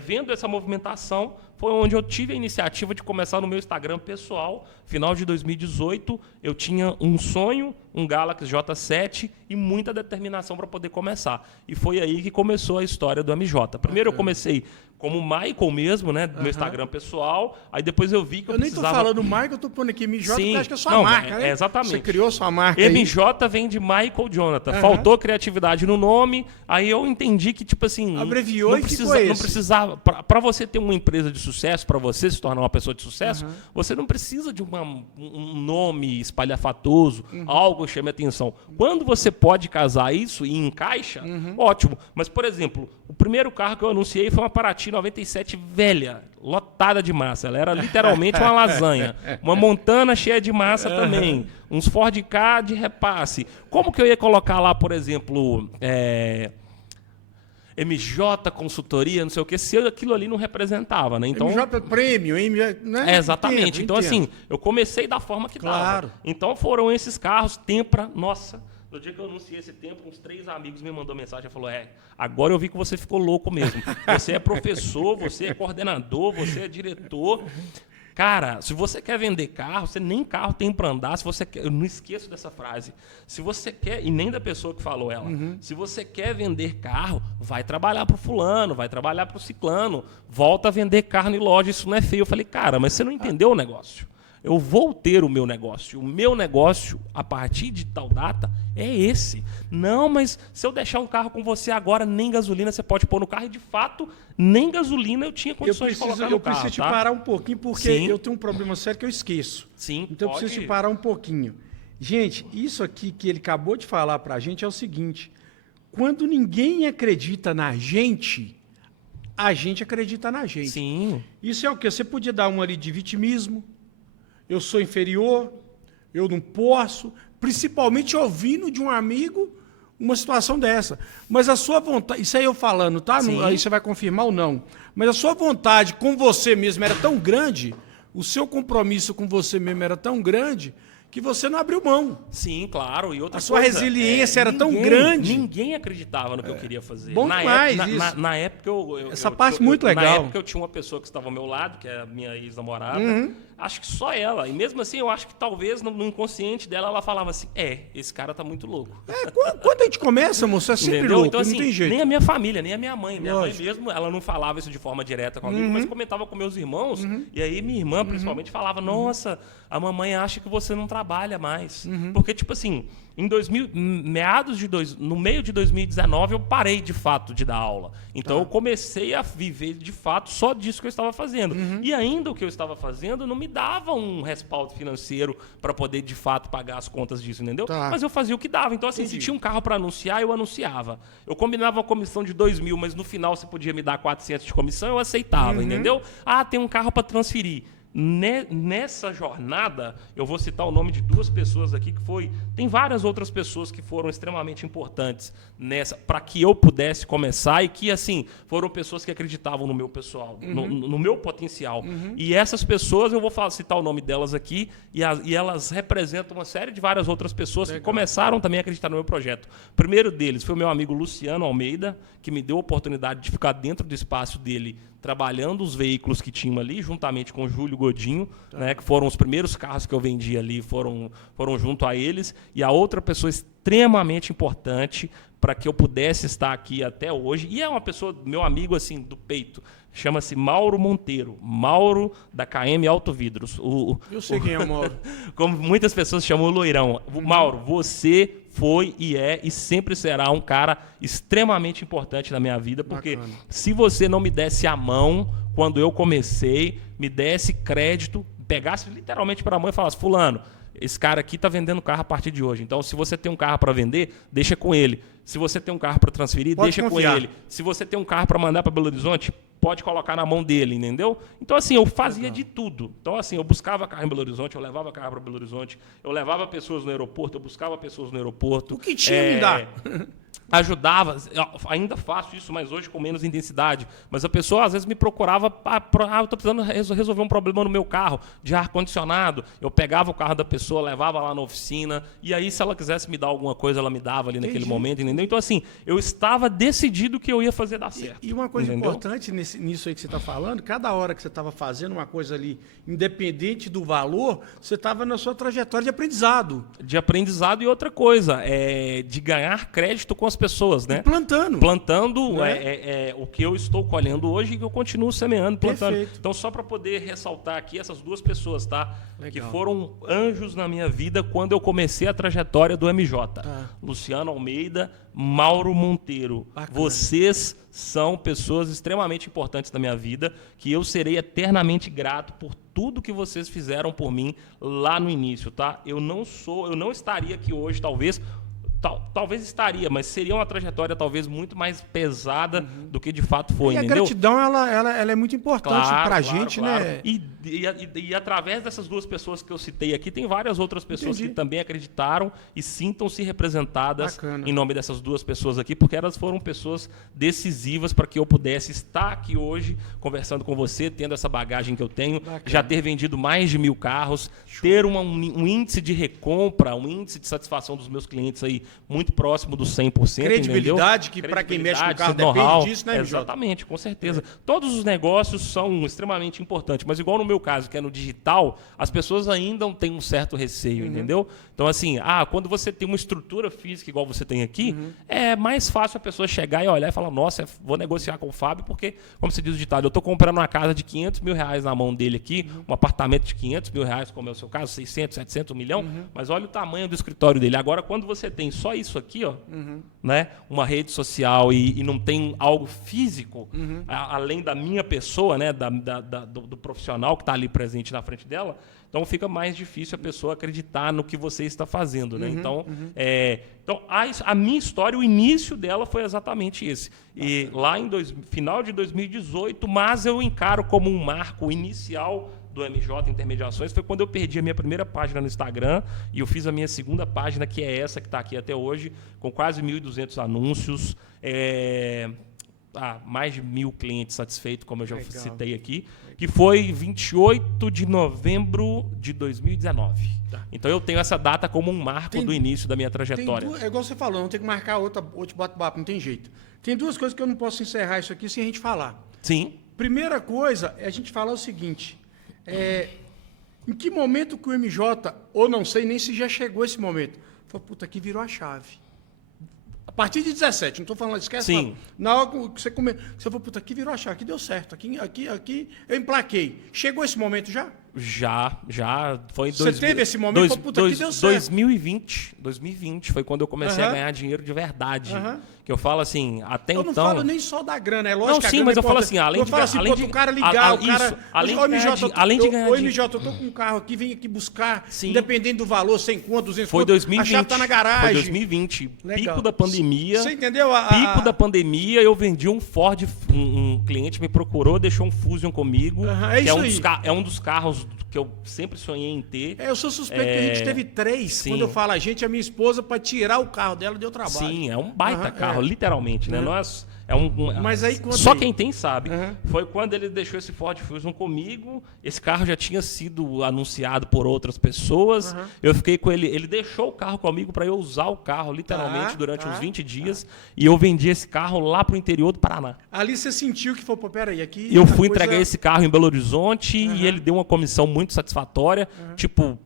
vendo essa movimentação, foi onde eu tive a iniciativa de começar no meu Instagram pessoal. Final de 2018, eu tinha um sonho, um Galaxy J7 e muita determinação para poder começar. E foi aí que começou a história do MJ. Primeiro eu comecei como Michael mesmo, né, no meu Instagram pessoal. Aí depois eu vi que eu precisava... nem tô falando Michael, eu tô pondo aqui MJ, Sim. porque acho que é sua marca, né? Exatamente. Você criou sua marca MJ vem de Michael Jonathan. Faltou criatividade no nome, aí eu entendi que, tipo assim... Abreviou não precisava... Para você ter uma empresa de sucesso, para você se tornar uma pessoa de sucesso, você não precisa de um nome espalhafatoso, algo que chame atenção. Quando você pode casar isso e encaixa, ótimo. Mas, por exemplo, o primeiro carro que eu anunciei foi uma Paraty 97 velha, lotada de massa. Ela era literalmente uma lasanha. Uma Montana cheia de massa também. Uns Ford Ka de repasse. Como que eu ia colocar lá, por exemplo, MJ, consultoria, não sei o quê, se aquilo ali não representava, né? Então, MJ Premium, né? Exatamente. Então, assim, eu comecei da forma que dava. Então, foram esses carros, Tempra, nossa... No dia que eu anunciei esse tempo, uns 3 amigos me mandou mensagem e falou: agora eu vi que você ficou louco mesmo. Você é professor, você é coordenador, você é diretor. Cara, se você quer vender carro, você nem carro tem para andar. Se você quer, eu não esqueço dessa frase. Se você quer, e nem da pessoa que falou ela, se você quer vender carro, vai trabalhar para o fulano, vai trabalhar para o ciclano, volta a vender carro em loja, isso não é feio. Eu falei: cara, mas você não entendeu o negócio. Eu vou ter o meu negócio. O meu negócio, a partir de tal data, é esse. Não, mas se eu deixar um carro com você agora, nem gasolina você pode pôr no carro. E, de fato, nem gasolina eu tinha condições de colocar no carro. Eu preciso te parar um pouquinho, porque eu tenho um problema sério que eu esqueço. Sim, então, eu preciso te parar um pouquinho. Gente, isso aqui que ele acabou de falar pra gente é o seguinte. Quando ninguém acredita na gente, a gente acredita na gente. Sim. Isso é o quê? Você podia dar uma ali de vitimismo. Eu sou inferior, eu não posso, principalmente ouvindo de um amigo uma situação dessa. Mas a sua vontade, isso aí eu falando, tá? Aí você vai confirmar ou não. Mas a sua vontade com você mesmo era tão grande, o seu compromisso com você mesmo era tão grande, que você não abriu mão. Sim, claro. E outra sua resiliência era tão grande. Ninguém acreditava no que eu queria fazer. Bom demais isso. Na época essa parte muito legal. Na época eu tinha uma pessoa que estava ao meu lado, que é a minha ex-namorada. Acho que só ela. E mesmo assim, eu acho que talvez no inconsciente dela, ela falava assim: esse cara tá muito louco. Quando a gente começa, moço, é sempre louco, então, assim, não tem jeito. Nem a minha família, nem a minha mãe. Minha mãe mesmo, ela não falava isso de forma direta comigo, mas comentava com meus irmãos. E aí minha irmã, principalmente, falava: nossa, a mamãe acha que você não trabalha mais. Porque, tipo assim, no meio de 2019, eu parei de fato de dar aula. Então eu comecei a viver de fato só disso que eu estava fazendo. E ainda o que eu estava fazendo não me dava um respaldo financeiro para poder de fato pagar as contas disso, entendeu? Mas eu fazia o que dava. Então, assim, se tinha um carro para anunciar, eu anunciava. Eu combinava uma comissão de 2.000, mas no final você podia me dar 400 de comissão, eu aceitava, entendeu? Tem um carro para transferir. Nessa jornada, eu vou citar o nome de 2 pessoas aqui, tem várias outras pessoas que foram extremamente importantes para que eu pudesse começar e que, assim, foram pessoas que acreditavam no meu pessoal, no meu potencial. E essas pessoas, eu vou citar o nome delas aqui, e elas representam uma série de várias outras pessoas que começaram também a acreditar no meu projeto. O primeiro deles foi o meu amigo Luciano Almeida, que me deu a oportunidade de ficar dentro do espaço dele, trabalhando os veículos que tinham ali, juntamente com o Júlio Godinho, né, que foram os primeiros carros que eu vendi ali, foram junto a eles. E a outra pessoa extremamente importante para que eu pudesse estar aqui até hoje, e é uma pessoa, meu amigo assim, do peito, chama-se Mauro Monteiro, Mauro da KM Auto Vidros. Eu sei quem é o Mauro. Como muitas pessoas chamam o Loirão. Mauro, você foi e é e sempre será um cara extremamente importante na minha vida, porque se você não me desse a mão quando eu comecei, me desse crédito, pegasse literalmente para a mão e falasse: fulano, esse cara aqui está vendendo carro a partir de hoje. Então, se você tem um carro para vender, deixa com ele. Se você tem um carro para transferir, deixa com ele. Se você tem um carro para mandar para Belo Horizonte, pode colocar na mão dele, entendeu? Então, assim, eu fazia de tudo. Então, assim, eu buscava carro em Belo Horizonte, eu levava carro para Belo Horizonte, eu levava pessoas no aeroporto, eu buscava pessoas no aeroporto. O que tinha me dá? Ajudava, ainda faço isso, mas hoje com menos intensidade. Mas a pessoa às vezes me procurava, eu estou precisando resolver um problema no meu carro, de ar-condicionado. Eu pegava o carro da pessoa, levava lá na oficina, e aí se ela quisesse me dar alguma coisa, ela me dava ali naquele momento, entendeu? Então assim, eu estava decidido que eu ia fazer dar certo. E uma coisa importante nisso aí que você está falando, cada hora que você estava fazendo uma coisa ali, independente do valor, você estava na sua trajetória de aprendizado. De aprendizado e outra coisa, de ganhar crédito com as pessoas, né? E plantando. Plantando o que eu estou colhendo hoje e que eu continuo semeando, plantando. Perfeito. Então, só para poder ressaltar aqui essas duas pessoas, tá? Legal. Que foram anjos na minha vida quando eu comecei a trajetória do MJ. Tá. Luciano Almeida, Mauro Monteiro. Bacana. Vocês são pessoas extremamente importantes na minha vida, que eu serei eternamente grato por tudo que vocês fizeram por mim lá no início, tá? Eu não estaria aqui hoje, talvez estaria, mas seria uma trajetória talvez muito mais pesada do que de fato foi, E entendeu? a gratidão, ela é muito importante pra gente, claro. né? E através dessas duas pessoas que eu citei aqui, tem várias outras pessoas que também acreditaram e sintam-se representadas em nome dessas duas pessoas aqui, porque elas foram pessoas decisivas para que eu pudesse estar aqui hoje conversando com você, tendo essa bagagem que eu tenho, já ter vendido mais de 1.000 carros, ter um índice de recompra, um índice de satisfação dos meus clientes aí muito próximo dos 100%. Credibilidade, entendeu? que para quem mexe com o carro know-how, depende disso, né, MJ? Exatamente, com certeza. Todos os negócios são extremamente importantes, mas igual no meu caso, que é no digital, as pessoas ainda têm um certo receio, entendeu? Então, assim, quando você tem uma estrutura física igual você tem aqui, é mais fácil a pessoa chegar e olhar e falar, nossa, vou negociar com o Fábio, porque, como se diz o ditado, eu estou comprando uma casa de R$500 mil na mão dele aqui, um apartamento de R$500 mil, como é o seu caso, 600, 700, 1 milhão, mas olha o tamanho do escritório dele. Agora, quando você tem só isso aqui, ó, né, uma rede social e não tem algo físico, além da minha pessoa, né, do profissional que está ali presente na frente dela, então fica mais difícil a pessoa acreditar no que você está fazendo, né? Então, a minha história, o início dela foi exatamente esse. E lá em final de 2018, mas eu encaro como um marco inicial do MJ Intermediações, foi quando eu perdi a minha primeira página no Instagram e eu fiz a minha segunda página, que é essa que está aqui até hoje, com quase 1.200 anúncios, mais de 1.000 clientes satisfeitos, como eu já citei aqui, que foi 28 de novembro de 2019. Então eu tenho essa data como um marco do início da minha trajetória. É igual você falou, não tem que marcar outro bate-papo, não tem jeito. Tem duas coisas que eu não posso encerrar isso aqui sem a gente falar. Sim. Primeira coisa é a gente falar o seguinte, em que momento que o MJ, ou não sei nem se já chegou esse momento, falou, puta, aqui virou a chave. A partir de 17, não estou falando, esquece. Sim. Na hora que você falou, puta, aqui virou a chave, aqui deu certo, aqui eu emplaquei. Chegou esse momento já? Já. Foi em Você teve esse momento? Puta, aqui deu certo. 2020 foi quando eu comecei a ganhar dinheiro de verdade. Que eu falo assim, até então... Eu não falo nem só da grana, é lógico não, que a sim, grana mas eu falo importa. assim, além de o cara ligar, o cara... além de ganhar Oi, MJ, eu tô com um carro aqui, vem aqui buscar, independente do valor, 100 conto, 200 foi conto, 2020, a chave tá na garagem. Foi 2020, Legal. pico da pandemia. Você entendeu? Pico da pandemia, eu vendi um Ford, um cliente me procurou, deixou um Fusion comigo, que é um dos carros que eu sempre sonhei em ter. Eu sou suspeito que a gente teve 3. Sim. Quando eu falo a gente, a minha esposa, para tirar o carro dela, deu trabalho. Sim, é um baita carro, literalmente, né? Nós... Mas aí, só quem tem sabe. Foi quando ele deixou esse Ford Fusion comigo. Esse carro já tinha sido anunciado por outras pessoas. Eu fiquei com ele. Ele deixou o carro comigo para eu usar o carro, literalmente, durante uns 20 dias. E eu vendi esse carro lá pro interior do Paraná. Ali você sentiu que foi, pô, peraí, aqui... Eu fui entregar esse carro em Belo Horizonte e ele deu uma comissão muito satisfatória. Tipo,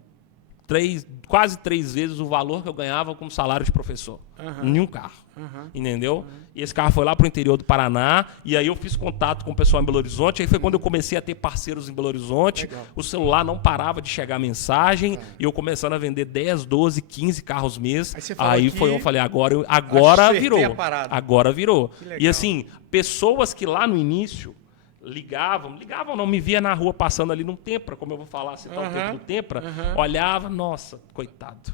quase 3 vezes o valor que eu ganhava como salário de professor. Em um carro. Entendeu? E esse carro foi lá para o interior do Paraná, e aí eu fiz contato com o pessoal em Belo Horizonte, aí foi quando eu comecei a ter parceiros em Belo Horizonte. Legal. O celular não parava de chegar mensagem, e eu começando a vender 10, 12, 15 carros mês. Aí eu falei, agora virou. Agora virou. E assim, pessoas que lá no início ligavam não, me via na rua passando ali num Tempra, como eu vou falar, citar o tempo do Tempra, olhava, nossa, coitado,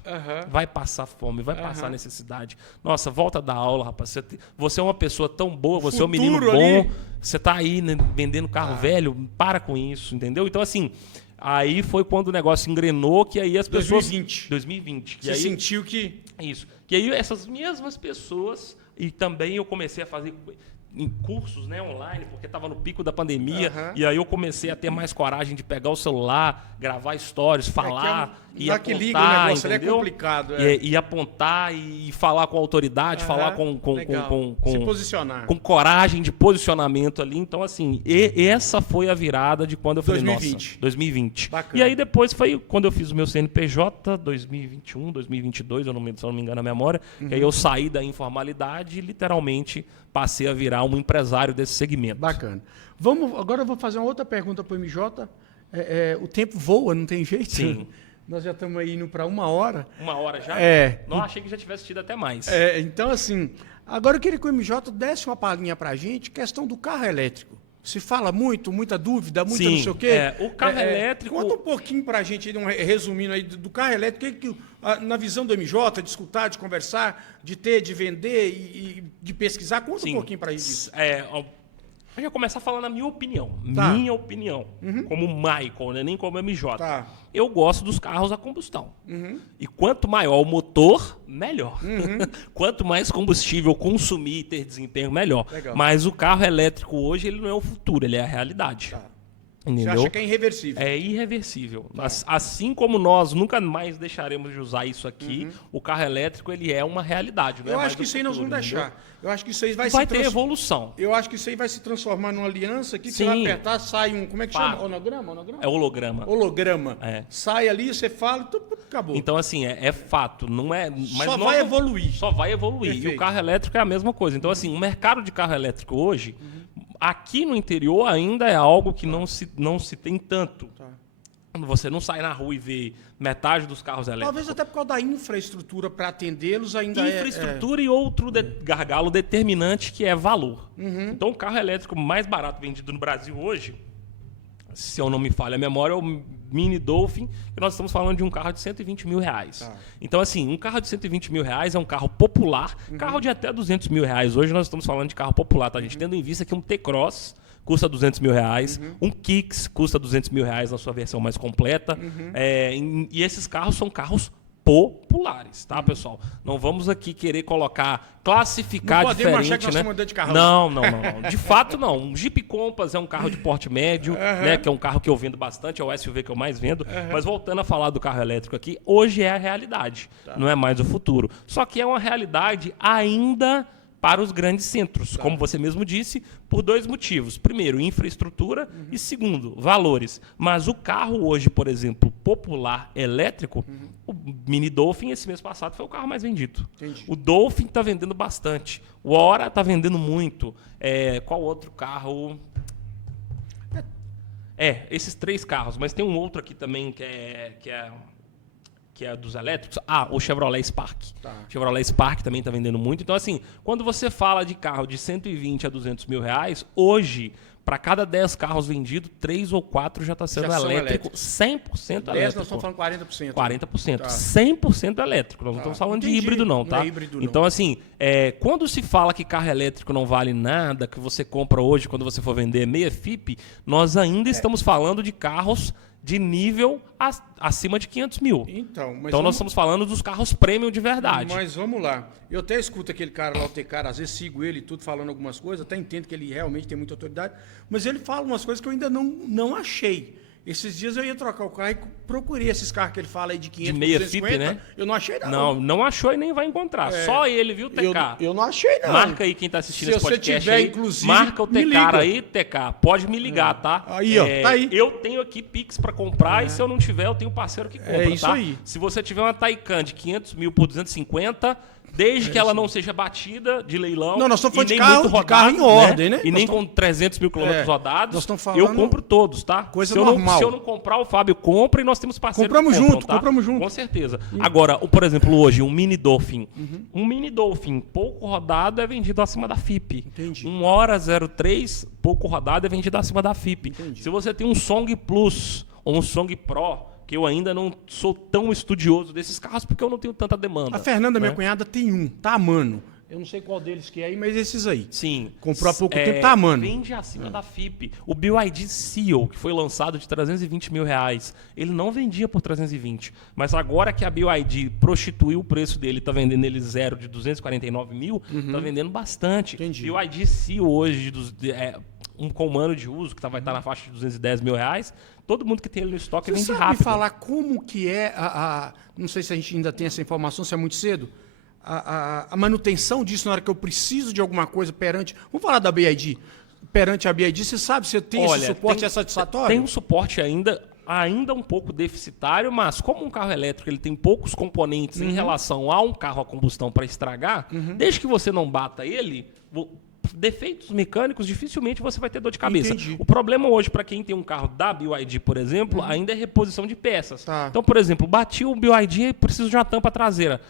vai passar fome, vai passar necessidade. Nossa, volta da aula, rapaz, você é uma pessoa tão boa, você é um menino bom, ali. Você tá aí, né, vendendo carro velho, para com isso, entendeu? Então, assim, aí foi quando o negócio engrenou, que aí as pessoas... 2020. Você aí, sentiu que... Isso. Que aí essas mesmas pessoas, e também eu comecei a fazer... em cursos, né, online, porque estava no pico da pandemia, e aí eu comecei a ter mais coragem de pegar o celular, gravar stories, falar e apontar, que liga o negócio, é complicado. E apontar e falar com a autoridade, falar com se posicionar. Com coragem de posicionamento ali. Então, assim, essa foi a virada de quando eu falei, 2020. Bacana. E aí depois foi quando eu fiz o meu CNPJ, 2021, 2022, se eu não me engano a memória, que aí eu saí da informalidade e literalmente passei a virar um empresário desse segmento. Bacana. Agora eu vou fazer uma outra pergunta para o MJ. O tempo voa, não tem jeito? Sim. Nós já estamos aí indo para 1 hora. 1 hora já? Não, achei que já tivesse tido até mais. Então, assim, agora eu queria que o MJ desse uma palhinha para a gente, questão do carro elétrico. Se fala muita dúvida, muita não sei o quê. O carro elétrico... Conta um pouquinho para a gente, resumindo aí, do carro elétrico, na visão do MJ, de escutar, de conversar, de ter, de vender e de pesquisar. Conta um pouquinho para a gente disso. Eu já começar falando a minha opinião. Minha opinião. Como Michael, né? Nem como MJ. Eu gosto dos carros a combustão. E quanto maior o motor, melhor. Quanto mais combustível consumir e ter desempenho, melhor. Legal. Mas o carro elétrico hoje, ele não é o futuro, ele é a realidade. Entendeu? Você acha que é irreversível? É irreversível. Assim como nós nunca mais deixaremos de usar isso aqui, o carro elétrico ele é uma realidade. Não eu é acho que isso aí nós vamos deixar. Eu acho que isso aí vai ter evolução. Eu acho que isso aí vai se transformar numa aliança que você vai apertar, sai um... Como é que chama? Holograma? É holograma. Holograma. Sai ali, você fala e acabou. Então, assim, é fato. Não é, mas só vai evoluir. Só vai evoluir. Perfeito. E o carro elétrico é a mesma coisa. Então, assim, o mercado de carro elétrico hoje... Aqui no interior ainda é algo que não se tem tanto. Você não sai na rua e vê metade dos carros elétricos. Talvez até por causa da infraestrutura para atendê-los ainda infraestrutura e outro gargalo determinante que é valor. Então o carro elétrico mais barato vendido no Brasil hoje, se eu não me falha a memória, é o Mini Dolphin, que nós estamos falando de um carro de 120 mil reais. Então, assim, um carro de 120 mil reais é um carro popular, carro de até 200 mil reais. Hoje nós estamos falando de carro popular, tá, gente? Tendo em vista que um T-Cross custa 200 mil reais, um Kicks custa 200 mil reais na sua versão mais completa. E esses carros são carros populares, tá, pessoal? Não vamos aqui querer classificar diferente, podemos achar que nós né? estamos andando de carro. Não. De fato, não. Um Jeep Compass é um carro de porte médio, né? Que é um carro que eu vendo bastante, é o SUV que eu mais vendo. Mas voltando a falar do carro elétrico aqui, hoje é a realidade, não é mais o futuro. Só que é uma realidade ainda para os grandes centros, como você mesmo disse, por 2 motivos. Primeiro, infraestrutura e segundo, valores. Mas o carro hoje, por exemplo, popular elétrico, o Mini Dolphin, esse mês passado, foi o carro mais vendido. Entendi. O Dolphin está vendendo bastante. O Hora está vendendo muito. Qual outro carro? Esses 3 carros. Mas tem um outro aqui também que é dos elétricos. O Chevrolet Spark. O Chevrolet Spark também está vendendo muito. Então, assim, quando você fala de carro de 120 a 200 mil reais, hoje, para cada 10 carros vendidos, 3 ou 4 já está sendo elétrico, 100% elétrico. 10 nós estamos falando 40%. 40%. 100% elétrico. Nós não estamos falando de híbrido, não, tá? Não é híbrido, não. Então, assim, quando se fala que carro elétrico não vale nada, que você compra hoje quando você for vender meia FIP, nós ainda estamos falando de carros de nível acima de 500 mil. Então nós estamos falando dos carros premium de verdade. Mas vamos lá. Eu até escuto aquele cara lá, o T-Cara, às vezes sigo ele tudo falando algumas coisas, até entendo que ele realmente tem muita autoridade, mas ele fala umas coisas que eu ainda não achei. Esses dias eu ia trocar o carro e procurei esses carros que ele fala aí de 500, de meia 250. FIP, né? Eu não achei nada. Não achou e nem vai encontrar. Só ele, viu, TK? Eu não achei, não. Marca aí quem tá assistindo esse podcast. Se você tiver, inclusive, marca o TK aí, TK. Pode me ligar, tá? Aí, ó, tá aí. Eu tenho aqui Pix pra comprar e se eu não tiver, eu tenho um parceiro que compra, isso tá? aí. Se você tiver uma Taycan de 500 mil por 250... Desde que ela não seja batida de leilão. Não, nós estamos falando e nem de carro, muito rodado, carro em ordem, né? E nem Nós com 300 mil quilômetros rodados. nós estamos falando eu compro todos, tá? coisa se eu normal. Não, se eu não comprar, o Fábio compra e nós temos parceiros Compramos que compram, junto, tá? compramos junto. Com certeza. Agora, por exemplo, hoje, um Mini Dolphin. Um Mini Dolphin pouco rodado é vendido acima da FIP. Entendi. 1 hora 03, pouco rodado é vendido acima da FIP. Entendi. Se você tem um Song Plus ou um Song Pro, que eu ainda não sou tão estudioso desses carros porque eu não tenho tanta demanda. A Fernanda, né? minha cunhada, tem um, tá amando. Eu não sei qual deles que é aí, mas esses aí. Sim. Comprou há pouco tempo, tá amando. Vende acima da FIP. O BYD Seal, que foi lançado de 320 mil reais, ele não vendia por 320. Mas agora que a BYD prostituiu o preço dele, tá vendendo ele zero de 249 mil, tá vendendo bastante. Entendi. BYD Seal hoje, um comando de uso, que vai estar na faixa de 210 mil reais, todo mundo que tem ele no estoque Você vende sabe rápido. me falar como que é não sei se a gente ainda tem essa informação, se é muito cedo, a manutenção disso na hora que eu preciso de alguma coisa perante... Vamos falar da BYD. Perante a BYD, você sabe se tem esse suporte satisfatório? Tem um suporte ainda um pouco deficitário, mas como um carro elétrico ele tem poucos componentes em relação a um carro a combustão para estragar, desde que você não bata ele... defeitos mecânicos, dificilmente você vai ter dor de cabeça. Entendi. O problema hoje, para quem tem um carro da BYD, por exemplo, ainda é reposição de peças. Tá. Então, por exemplo, bati o BYD e preciso de uma tampa traseira.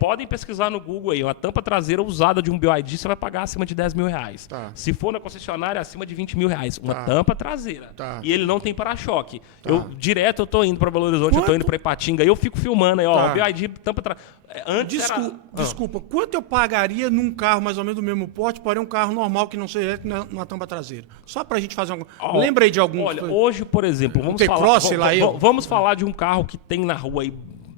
Podem pesquisar no Google aí, uma tampa traseira usada de um BYD, você vai pagar acima de 10 mil reais. Tá. Se for na concessionária, acima de 20 mil reais. Uma Tá. tampa traseira. Tá. E ele não tem para-choque. Tá. Direto eu tô indo para Belo Horizonte, eu tô indo para Ipatinga, e eu fico filmando aí, ó, Tá. o BYD, tampa traseira. Antes Desculpa, quanto eu pagaria num carro mais ou menos do mesmo porte, porém um carro normal que não seja elétrico numa tampa traseira? Só pra gente fazer Lembra aí de algum? Olha, hoje, por exemplo, vamos T-Cross, falar, sei lá, eu. vamos falar de um carro que tem na rua aí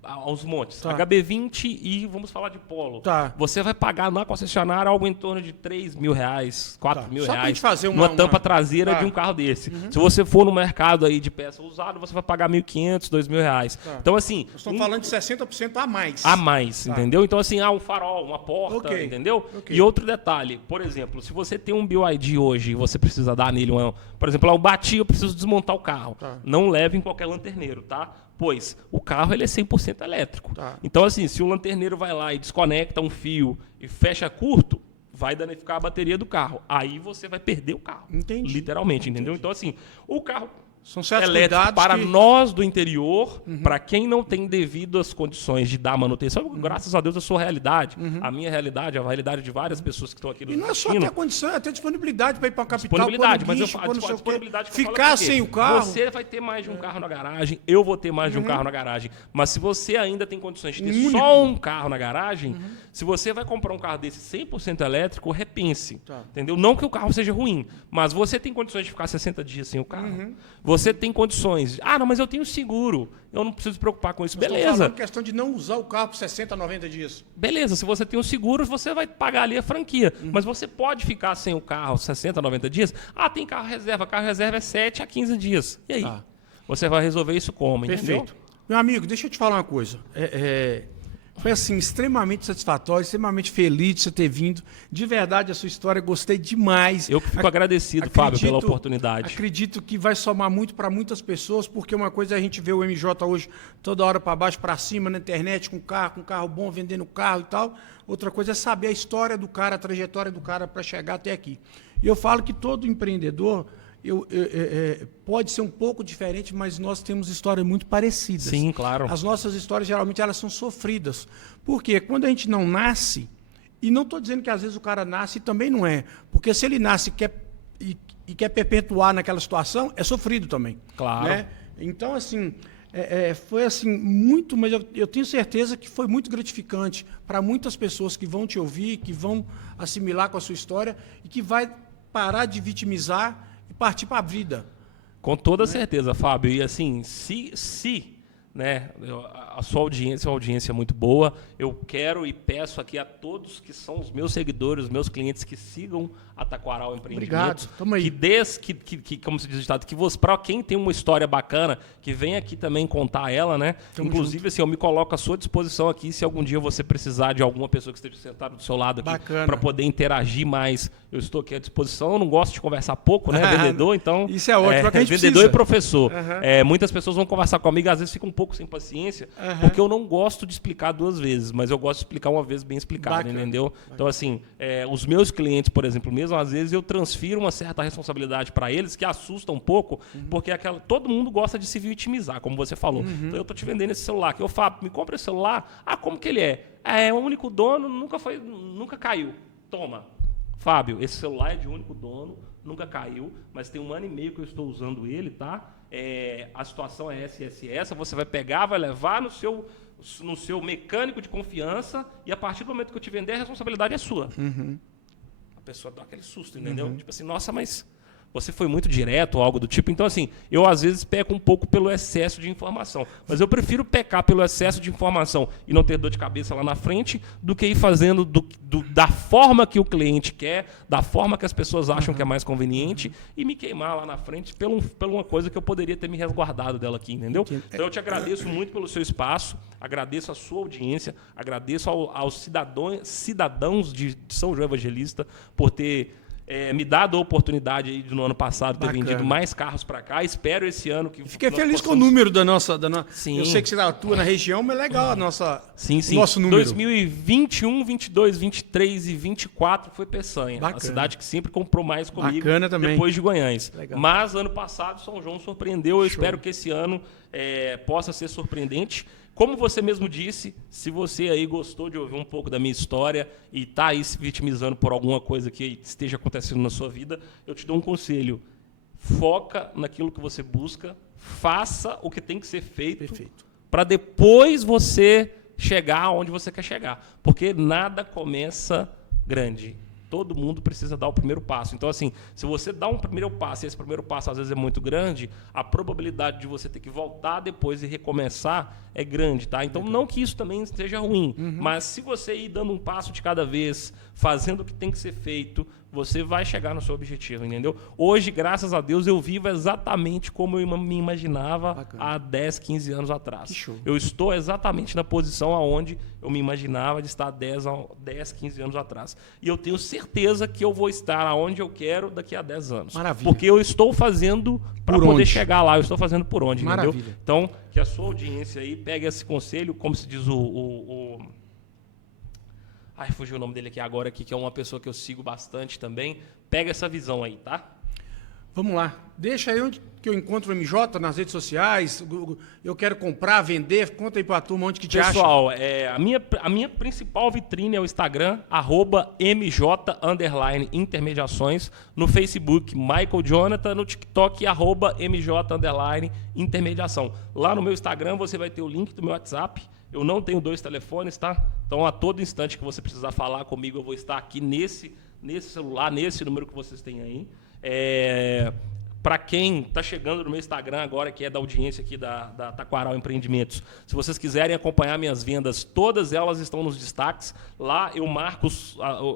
aos montes. Tá. HB20 e vamos falar de Polo. Tá. Você vai pagar na concessionária algo em torno de 3 mil reais, 4 mil Só pra reais. gente fazer uma uma- tampa traseira Tá. de um carro desse. Se você for no mercado aí de peça usada, você vai pagar 1.500, 2 mil reais. Então, assim... Nós estamos falando de 60% a mais. A mais, Tá. entendeu? Então, assim, um farol, uma porta, Ok, entendeu? ok. E outro detalhe, por exemplo, se você tem um BYD hoje e você precisa dar nele por exemplo, eu bati, eu preciso desmontar o carro. Tá. Não leve em qualquer lanterneiro, tá? Pois o carro ele é 100% elétrico. Tá. Então, assim, se o lanterneiro vai lá e desconecta um fio e fecha curto, vai danificar a bateria do carro. Aí você vai perder o carro. Entendi. Literalmente, entendeu? Então, assim, o carro São certos elétrico cuidados para que... nós do interior, para quem não tem devidas condições de dar manutenção, graças a Deus a sua realidade, a minha realidade, a realidade de várias pessoas que estão aqui no E não é só ter condição, é ter disponibilidade para ir para a capital, disponibilidade, pôr no mas guincho, a pôr não sei o quê. disponibilidade que eu falo Ficar é porque sem o carro. Você vai ter mais de um carro na garagem, eu vou ter mais de um carro na garagem. Mas se você ainda tem condições de ter Único. só um carro na garagem, se você vai comprar um carro desse 100% elétrico, repense. Tá. Entendeu? Não que o carro seja ruim, mas você tem condições de ficar 60 dias sem o carro. Você tem condições. Não, mas eu tenho seguro. Eu não preciso me preocupar com isso. Nós estamos Beleza. falando questão de não usar o carro por 60, 90 dias. Beleza, se você tem o seguro, você vai pagar ali a franquia. Mas você pode ficar sem o carro 60, 90 dias. Tem carro reserva. Carro reserva é 7 a 15 dias. E aí? Tá. Você vai resolver isso como, entendeu? Perfeito. Meu amigo, deixa eu te falar uma coisa. Foi assim, extremamente satisfatório, extremamente feliz de você ter vindo. De verdade, a sua história, gostei demais. Eu que fico agradecido, Fábio, pela oportunidade. Acredito que vai somar muito para muitas pessoas, porque uma coisa é a gente ver o MJ hoje toda hora para baixo, para cima, na internet, com carro bom, vendendo carro e tal. Outra coisa é saber a história do cara, a trajetória do cara para chegar até aqui. E eu falo que todo empreendedor pode ser um pouco diferente, mas nós temos histórias muito parecidas. Sim, claro. As nossas histórias, geralmente, elas são sofridas. Porque quando a gente não nasce, e não estou dizendo que às vezes o cara nasce e também não é, porque se ele nasce e quer perpetuar naquela situação, é sofrido também. Claro. Né? Então, assim, foi assim muito, mas eu tenho certeza que foi muito gratificante para muitas pessoas que vão te ouvir, que vão assimilar com a sua história e que vai parar de vitimizar e partir para a vida. Com toda certeza, Fábio. E assim, né, a sua audiência é uma audiência muito boa. Eu quero e peço aqui a todos que são os meus seguidores, os meus clientes, que sigam a Taquaral Empreendimentos. Obrigado, tamo aí. Que como se diz o ditado, que para quem tem uma história bacana, que vem aqui também contar ela, né? Tamo Inclusive, assim, eu me coloco à sua disposição aqui, se algum dia você precisar de alguma pessoa que esteja sentada do seu lado aqui, para poder interagir mais, eu estou aqui à disposição. Eu não gosto de conversar pouco, né? Vendedor, então... Isso é ótimo, é o que a gente vendedor precisa. e professor. Muitas pessoas vão conversar comigo, às vezes fica um pouco pouco sem paciência, porque eu não gosto de explicar 2 vezes, mas eu gosto de explicar uma vez bem explicado, Bacana. entendeu? Então, assim, os meus clientes, por exemplo, mesmo, às vezes eu transfiro uma certa responsabilidade para eles, que assusta um pouco, porque todo mundo gosta de se vitimizar, como você falou. Então, eu tô te vendendo esse celular, que eu falo, me compra esse celular, como que ele é? É o único dono, nunca caiu. Toma. Fábio, esse celular é de único dono, nunca caiu, mas tem 1 ano e meio que eu estou usando ele, tá? A situação é essa, você vai pegar, vai levar no seu mecânico de confiança e a partir do momento que eu te vender, a responsabilidade é sua. A pessoa dá aquele susto, entendeu? Tipo assim, nossa, mas você foi muito direto ou algo do tipo. Então, assim, eu às vezes peco um pouco pelo excesso de informação. Mas eu prefiro pecar pelo excesso de informação e não ter dor de cabeça lá na frente do que ir fazendo da forma que o cliente quer, da forma que as pessoas acham que é mais conveniente e me queimar lá na frente por uma coisa que eu poderia ter me resguardado dela aqui, entendeu? Então, eu te agradeço muito pelo seu espaço, agradeço a sua audiência, agradeço aos cidadãos de São João Evangelista por ter me dado a oportunidade aí de, no ano passado, ter vendido mais carros para cá. Espero esse ano que... Fiquei feliz com o número da nossa... Sim. Eu sei que você atua na região, mas é legal o nosso número. 2021, 22, 23 e 24 foi Peçanha. Bacana. A cidade que sempre comprou mais comigo. Bacana também. Depois de Goiães. Legal. Mas ano passado São João surpreendeu. Eu espero que esse ano possa ser surpreendente. Como você mesmo disse, se você aí gostou de ouvir um pouco da minha história e está aí se vitimizando por alguma coisa que esteja acontecendo na sua vida, eu te dou um conselho. Foca naquilo que você busca, faça o que tem que ser feito para depois você chegar onde você quer chegar. Porque nada começa grande. Todo mundo precisa dar o primeiro passo. Então, assim, se você dá um primeiro passo e esse primeiro passo às vezes é muito grande, a probabilidade de você ter que voltar depois e recomeçar é grande, tá? Então, não que isso também seja ruim, mas se você ir dando um passo de cada vez, fazendo o que tem que ser feito, você vai chegar no seu objetivo, entendeu? Hoje, graças a Deus, eu vivo exatamente como eu me imaginava há 10, 15 anos atrás. Que show. Eu estou exatamente na posição aonde eu me imaginava de estar 10, 15 anos atrás. E eu tenho certeza que eu vou estar aonde eu quero daqui a 10 anos. Maravilha. Porque eu estou fazendo para poder chegar lá. Eu estou fazendo por onde, Maravilha. entendeu? Então, que a sua audiência aí pegue esse conselho, como se diz Ai, fugiu o nome dele aqui agora, que é uma pessoa que eu sigo bastante também. Pega essa visão aí, tá? Vamos lá. Deixa aí onde que eu encontro o MJ nas redes sociais. Eu quero comprar, vender. Conta aí pra turma onde que te acha. Pessoal, a minha principal vitrine é o Instagram, @mj_intermediações. No Facebook, Michael Jonathan. No TikTok, @mj_intermediação. Lá no meu Instagram você vai ter o link do meu WhatsApp. Eu não tenho 2 telefones, tá? Então, a todo instante que você precisar falar comigo, eu vou estar aqui nesse celular, nesse número que vocês têm aí. Para quem está chegando no meu Instagram agora, que é da audiência aqui da Taquaral Empreendimentos, se vocês quiserem acompanhar minhas vendas, todas elas estão nos destaques. Lá eu marco,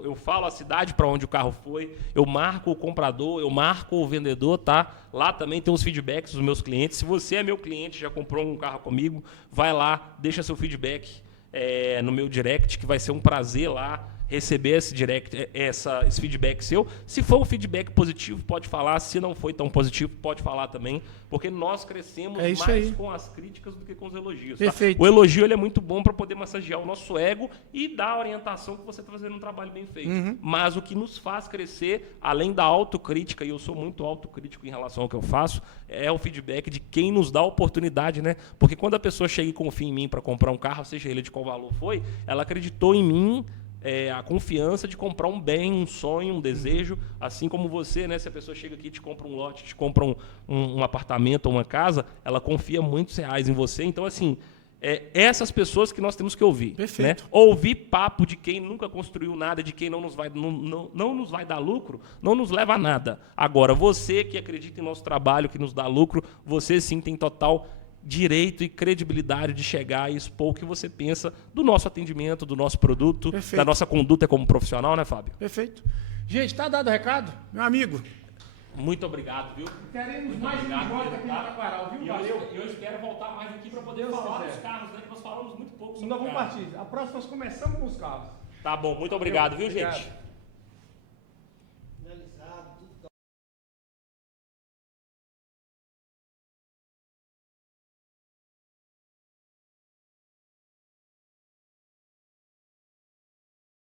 eu falo a cidade para onde o carro foi, eu marco o comprador, eu marco o vendedor, tá? Lá também tem os feedbacks dos meus clientes. Se você é meu cliente, já comprou um carro comigo, vai lá, deixa seu feedback no meu direct, que vai ser um prazer lá receber esse direct, esse feedback seu. Se for um feedback positivo, pode falar. Se não foi tão positivo, pode falar também. Porque nós crescemos mais com as críticas do que com os elogios. Perfeito. Tá? O elogio ele é muito bom para poder massagear o nosso ego e dar a orientação que você está fazendo um trabalho bem feito. Mas o que nos faz crescer, além da autocrítica, e eu sou muito autocrítico em relação ao que eu faço, é o feedback de quem nos dá a oportunidade, né? Porque quando a pessoa chega e confia em mim para comprar um carro, seja ele de qual valor foi, ela acreditou em mim, a confiança de comprar um bem, um sonho, um desejo, assim como você, né? Se a pessoa chega aqui e te compra um lote, te compra um apartamento ou uma casa, ela confia muitos reais em você. Então, assim, essas pessoas que nós temos que ouvir. Perfeito. Né? Ouvir papo de quem nunca construiu nada, de quem não nos vai dar lucro, não nos leva a nada. Agora, você que acredita em nosso trabalho, que nos dá lucro, você sim tem total direito e credibilidade de chegar e expor o que você pensa do nosso atendimento, do nosso produto, Perfeito. da nossa conduta como profissional, né, Fábio? Perfeito. Gente, tá dado o recado? Meu amigo. Muito obrigado, viu? Teremos mais um volta aqui na Taquaral, viu? Valeu. Eu espero voltar mais aqui para poder falar dos carros, né? Que nós falamos muito pouco sobre Nós vamos carros. partir. A próxima nós começamos com os carros. Tá bom, muito obrigado, viu, Obrigado. gente?